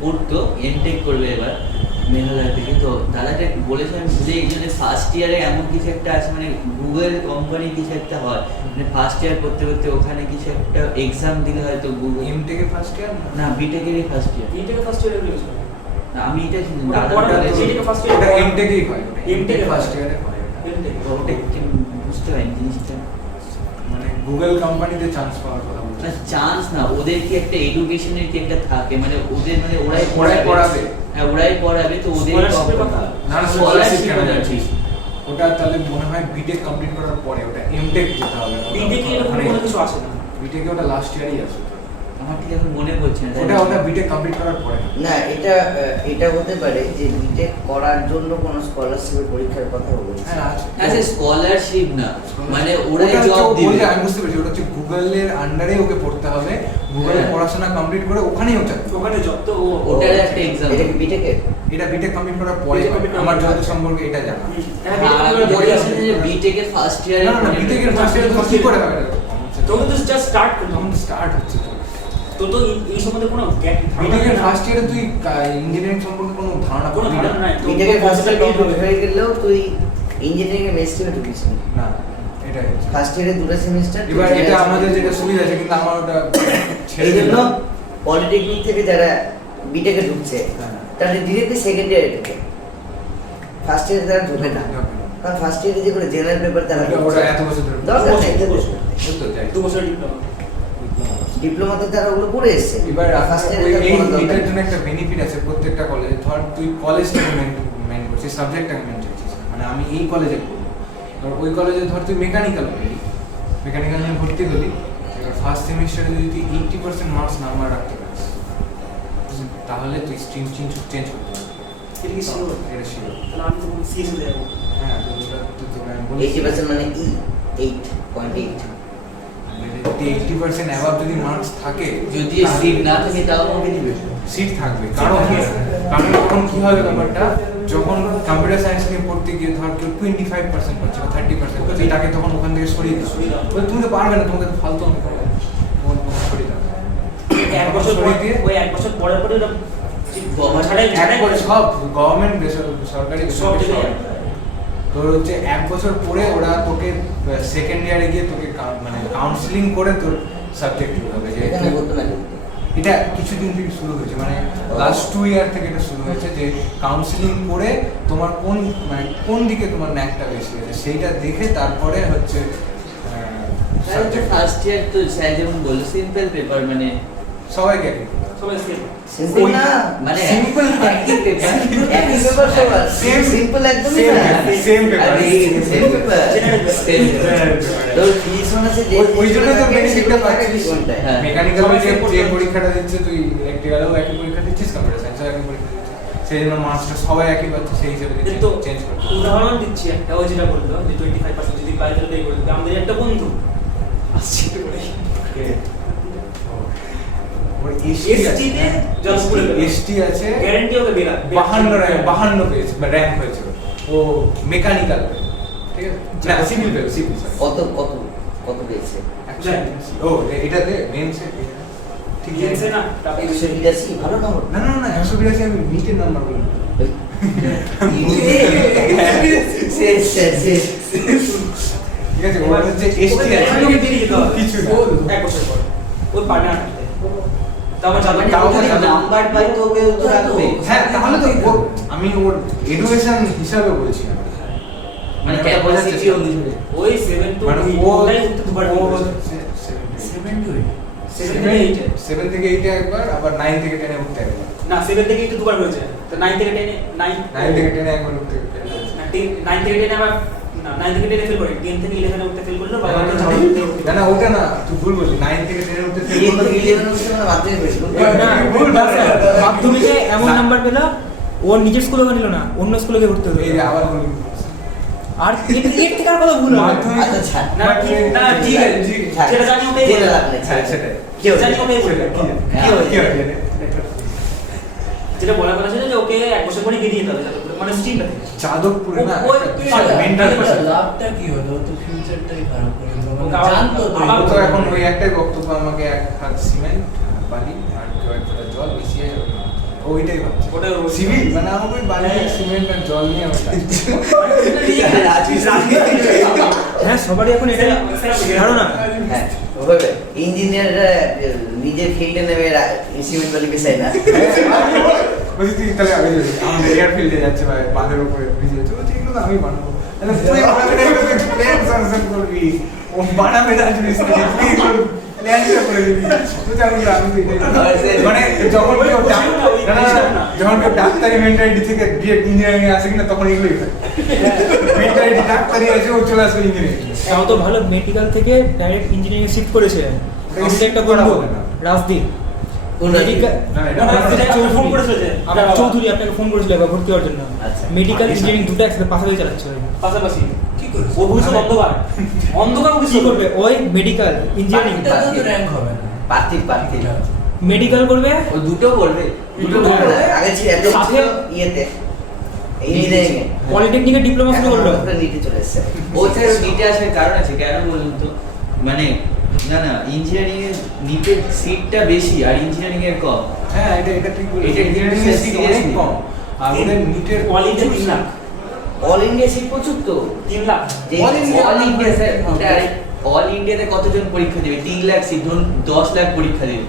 পড়তো এমটেক করবে এবার মেঘালয় থেকে। তো দাদাকে বলেছে আমি ভুলে গেছি যে ফার্স্ট ইয়ারে এমন কিছু একটা আছে মানে গুগল কোম্পানি কিছু একটা হয় মানে ফার্স্ট ইয়ার করতে করতে ওখানে কিছু একটা এক্সাম দিলে হয়তো গুগল এমটেকে ফার্স্ট ইয়ার না বিটেকেরই ফার্স্ট ইয়ার। এইটাকে ফার্স্ট ইয়ারে রিলিজ করে আমি এটা শুনি ওটা দাদা পড়া বলেছে। যেটাকে ফার্স্ট ইয়ারে ওটা এমটেকেই হয় MTech ফার্স্ট ইয়ারে হয় ওটা কি বুঝতে পারিনি জিনিসটা। মানে গুগল কোম্পানিতে চান্স পাওয়ার কথা বলছি। না চান্স না, ওদের কি একটা এডুকেশনের কি একটা থাকে মানে ওদের মানে ওরাই ওরাই পড়াবে। হ্যাঁ ওরাই পড়াবে তো ওদের Scholarship এর কথা? না না স্কলারশিপ স্কলারশিপ কেন ঠিক। ওটা তাহলে মনে হয় বিটেক কমপ্লিট করার পরে ওটা এমটেক যেতে হবে বিটেকে এরকম কোনো কিছু আসে না বিটেকে ওটা লাস্ট ইয়ারই আছে আমার ঠিক এখন মনে পড়ছে না। ওটা বিটেক কমপ্লিট করার পরে না এটা হতে পারে যে বিটেক করার জন্য কোনো স্কলারশিপের পরীক্ষার কথা বলছে। হ্যাঁ আছে আচ্ছা স্কলারশিপ না মানে ওরাই ওটা হচ্ছে জব ও দিবে। বলছে, আমি বুঝতে পেরেছি ওটা হচ্ছে গুগলের আন্ডারে ওকে পড়তে হবে গুগলে হ্যাঁ। পড়াশোনা কমপ্লিট করে ওখানেই ও চাকরি। ওখানে যত ওটার একটা এক্সাম। এটা কি বিটেকের? এটা বিটেক কমপ্লিট করার পরে BTech complete আমার করার যত পরে। সম্পর্কে এটা জানা আমি বলেছি যে বিটেকের ফার্স্ট ইয়ারে না না বিটেকের ফার্স্ট ইয়ার কি করে হবে তখন তো জাস্ট স্টার্ট করতে তখন হবে স্টার্ট হচ্ছে তো তোর তো এই সম্বন্ধে কোনো বিটেকের ফার্স্ট ইয়ারে তুই ইঞ্জিনিয়ারিং সম্পর্কে কোনো ধারণা কোনো পাবি না। ধারণা নাই। বিটেকের ফার্স্ট ইয়ার কমপ্লিট হয়ে গেলেও তুই ইঞ্জিনিয়ারিং এর মেস থেকে ঢুকিস না এটাই হচ্ছে। ফার্স্ট ইয়ারে দুটো সেমিস্টার এবার এটা আমাদের যেটা সুবিধা আছে কিন্তু আমার ওটা ছেড়ে এই জন্য দিলাম। পলিটেকনিক থেকে যারা বিটেকে ঢুকছে হ্যাঁ। তারা ডিরেক্টলি সেকেন্ড ইয়ারে ঢুকে, ফার্স্ট ইয়ারে তারা ঢুকে না, কারণ ফার্স্ট ইয়ারে যে করে জেনারেল পেপার তারা ওটা এত বছর ধরে দরকার নেই, বুঝতে চাই। 2 বছরের ডিপ্লোমা। ডিপ্লোমাতে তারা ওগুলো পড়ে এসছে। এবার ফার্স্ট ওই ইয়ারে এই কোনো দরকার এটার নেই। জন্য একটা বেনিফিট আছে প্রত্যেকটা কলেজে। ধর তুই কলেজটাকে মেন করছিস, সাবজেক্টটাকে মেন করছিস, মানে আমি এই কলেজে পড়বো, এবার ওই কলেজে ধর তুই মেকানিক্যাল পেলি, মেকানিক্যাল নিয়ে ভর্তি হলি, এবার ফার্স্ট সেমিস্টারে যদি তুই 80% মার্কস নাম্বার রাখতে পারিস তাহলে তুই স্ট্রিম চেঞ্জ করতে পারবি। এটা কি শিওর? এটা শিওর। তাহলে আমি তো সিএসে যাবো। হ্যাঁ তো ওটা তো তোকে আমি বলি 80% মানে 8.8 যদি 80% অ্যাবাভ যদি মার্কস থাকে, যদি সিট না থাকে তাও আমাকে দিবে। সিট থাকবে। কারণ তখন কি হবে ব্যাপারটা, যখন কম্পিউটার সায়েন্স নিয়ে পড়তে গিয়ে ধর কেউ 25% পাচ্ছে বা 30% পাচ্ছে, তাকে তখন ওখান থেকে সরিয়ে দিচ্ছে। তুমি তো পারবে না, তোমাকে তো ফালতু অঙ্ক হবে, তোমাকে সরিয়ে দাও। এক বছর পর সরিয়ে দিয়ে ওই এক বছর পরে পরে ওটা এক বছর সব গভর্নমেন্ট সরকারি সব বেসরকারি জায়গায়। তোর হচ্ছে এক বছর পরে ওরা তোকে সেকেন্ড ইয়ারে গিয়ে তোকে মানে কাউন্সিলিং করে তোর সাবজেক্ট হবে যে এখানে বলতো না কিন্তু। এটা কিছুদিন থেকে শুরু হয়েছে, মানে লাস্ট 2 ইয়ার থেকে এটা শুরু হয়েছে যে কাউন্সিলিং করে তোমার কোন দিকে তোমার ন্যাকটা বেশি আছে সেইটা দেখে তারপরে হচ্ছে ফার্স্ট ইয়ার তো স্যার যেমন বললো সিম্পল পেপার, মানে সবাইকে একই। সবাই সেম। সিম্পল না, মানে সিম্পল একই পেপার। একই পেপার সবার, Same- সিম্পল একদমই same না, paper, same paper. আরে সেম পেপার। তোর ফিজিশন আছে যে ওই জন্য তো বেনিফিটটা পাচ্ছিস। কোনটায়? হ্যাঁ। মেকানিক্যাল সবাই যে same পড়তে যে হবে। পরীক্ষাটা দিচ্ছে, তুই ইলেকট্রিক্যালও একই পরীক্ষা দিচ্ছিস, কম্পিউটার সায়েন্সও একই পরীক্ষা দিচ্ছিস, সেই জন্য মার্কসটা সবাই একই পাচ্ছে, সেই হিসেবে কিন্তু চেঞ্জ করতে উদাহরণ দিচ্ছি একটা, ওই যেটা বললো যে 25% যদি বাইরে পে করে দিবে, আমাদের একটা বন্ধু আসছে তো করে ওর ST তে জলপুরে পেলো। এসটি আছে গ্যারান্টি হবে বেরা 52 পেয়েছে বা র্যাঙ্ক হয়েছে, ও মেকানিক্যাল, ঠিক আছে না সিভিল কত কত কত পেয়েছে? ও এটাতে মেনসে ঠিক গেছে না তারপরে 182 ভালো নম্বর। না 182 আমি মিটের নাম্বার বলি। শেষ শেষ শেষ। ঠিক আছে ওর হচ্ছে এসটি আছে কিছু না। এক বছর পর ওই পার্টনার তারপর যাবে তাও যদি যাবে। নাম্বার পাই তো ওকে তো রাখবে। হ্যাঁ তাহলে তো আমি ওর এডুকেশন হিসাবে বলছি না, মানে কথা বোঝার ক্যাপাসিটি চেষ্টা অনুযায়ী করছি। ওই 7 টু মানে 8 ও ওটাই উত্তর দুবার ও করেছে। 7 to 8 7 থেকে 8 7 থেকে 8 একবার, আবার 9 থেকে 10 উঠতে একবার, না 7 থেকে 8 দুবার হয়েছে তো 9 থেকে 10 9 থেকে 10 একবার উঠতে না 9 থেকে 10 আবার না 9 থেকে 10 ফেল করে 10 থেকে 11 উঠতে ফেল করলো বাবা তো না না ওটা না, তুই ভুল বললি, 9 থেকে 10 উঠতে এই তো 11 হচ্ছে মানে মাধ্যমিক বেশি। ভুল মাধ্যমিকে এমন নাম্বার পেলো ওর নিজের স্কুলে নিল না, অন্য স্কুলে গিয়ে ভর্তি হলো। এই যে আবার বলি আর এর থেকে আর কথা ভুল হবে? মাধ্যমিক- আচ্ছা ছাড়। না ঠিক আছে ছাড়। যেটা জানি ওটাই জেনে বলবো। লাভ নেই, ছাড়। হ্যাঁ সেটাই কি হয়েছে? জানি ওটাই বলবো। কি হয়েছে? যেটা বলা কথা ছিল যে ওকে এক বছর পরে গিয়ে দিয়ে দিতে হবে যাদবপুরে, মানে স্ট্রিমটা যাদবপুরে না ওই মেন্টাল লাভটা কি হলো? তো ফিউচারটাই খারাপ করে দিল। ও মানে কারণ জানতো তো আমার ও তো এখন ওই একটাই বক্তব্য, আমাকে এক হাত সিমেন্ট বালি আর কয়েক ফোঁটা জল মিশিয়ে ওইটাই ভাবছে ওটাই ও- সিভিল, মানে আমাকে ওই বালি সিমেন্ট আর জল নিয়ে আমি হ্যাঁ সবারই এখন এটাই ধারণা। হ্যাঁ, হবে। ইঞ্জিনিয়াররা নিজের ফিল্ডে নেমে সিমেন্ট বালি পেছায় না। বলছি তুই তাহলে আগে যাবি, আমাদের এয়ারফিল্ডে যাচ্ছে বা বাঁধের উপরে ভিজে যাচ্ছে, বলছি এগুলো তো আমি বানাবো, তাহলে তুই বানাবে না, এগুলো তুই প্ল্যান সাংশন করবি, ও বানাবে না জিনিস তুই প্ল্যানটা করে দিবি, তুই জানি না আমি তো এটাই করি। মানে যখন কেউ যখন কেউ ডাক্তারি মেন্টালিটি থেকে ডিরেক্ট ইঞ্জিনিয়ারিং আসে কিনা তখন এগুলোই হয়, মেন্টালিটি ডাক্তারি আছে ও চলে আসবে ইঞ্জিনিয়ারিং। তাও তো ভালো, মেডিকেল থেকে ডাইরেক্ট ইঞ্জিনিয়ারিং শিফট করেছে। আমাদের একটা বন্ধু রাজদীপ, কোন মেডিকেল না, এটা ফোন করেছিল যে আমার চৌধুরী আপনাকে ফোন করেছিল একবার ভর্তি হওয়ার জন্য। আচ্ছা। মেডিকেল ইঞ্জিনিয়ারিং দুটো একসাথে পাশাপাশি চালাচ্ছে ওই। পাশাপাশি কি করেছে? ও ভুলছে অন্ধকার অন্ধকার কি করবে ওই মেডিকেল ইঞ্জিনিয়ারিং বাকিটা তো র্যাঙ্ক হবে না। পার্থিব পার্থিব। মেডিকেল করবে, ও দুটো করবে। দুটো করে আগে ছিল এত সাথে- ছিল ইয়েতে ইঞ্জিনিয়ারিং এ। পলিটেকনিকে ডিপ্লোমা শুরু করলো। নিতে চলে এসেছে। ও স্যার নিতে আসার কারণ আছে, কেন বলুন তো, মানে না না ইঞ্জিনিয়ারিং এর নিটের সিটটা বেশি আর ইঞ্জিনিয়ারিং এর কম। হ্যাঁ এটা ঠিক বলেছেন, এটা ইঞ্জিনিয়ারিং এর সিট অনেক seriously? কম আর ওদের নিটের all India 3 lakh all India seat প্রচুর তো 3 lakh all India sir all ইন্ডিয়াতে কতজন পরীক্ষা দেবে? 3 লাখ সিট, ধরুন 10 লাখ পরীক্ষা দেবে।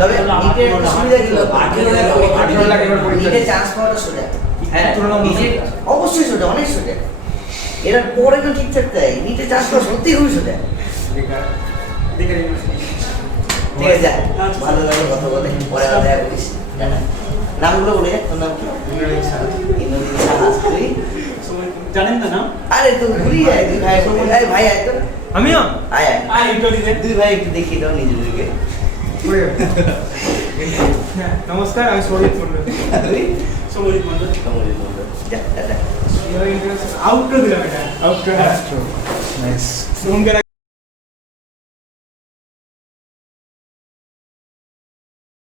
তবে নিটের একটা সুবিধা কি বলতো? 18 লাখ এবার পরীক্ষা নিটে চান্স পাওয়াটা সোজা। হ্যাঁ তুলনামূলক নিজের অবশ্যই সোজা, অনেক সোজা। এরা পরে তো ঠিকঠাক তাই নিটে চান্স পাওয়া সত্যি খুবই সোজা। ঠিক আছে, যা। ভালো লাগলো কথা বলে, পরে আবার দেখা করিস। টাটা। নামগুলো বলে যা, তোর নাম কি? ইন্দ্রজিৎ সাহা। তুই? জানেন না না আরে তো ঘুরি যায়, দুই ভাই বলে, আরে ভাই আয় তো। আমিও আয় আয়। আই ইন্টারভিউ দুই ভাই একটু দেখিয়ে দাও নিজেদেরকে। হ্যাঁ নমস্কার, আমি সৌরভ মন্ডল। তুই? সমরিত মন্ডল কমলেশ মন্ডল। যা, টাটা। আউটডোর দিলাম এটা, আউটডোর নাইস।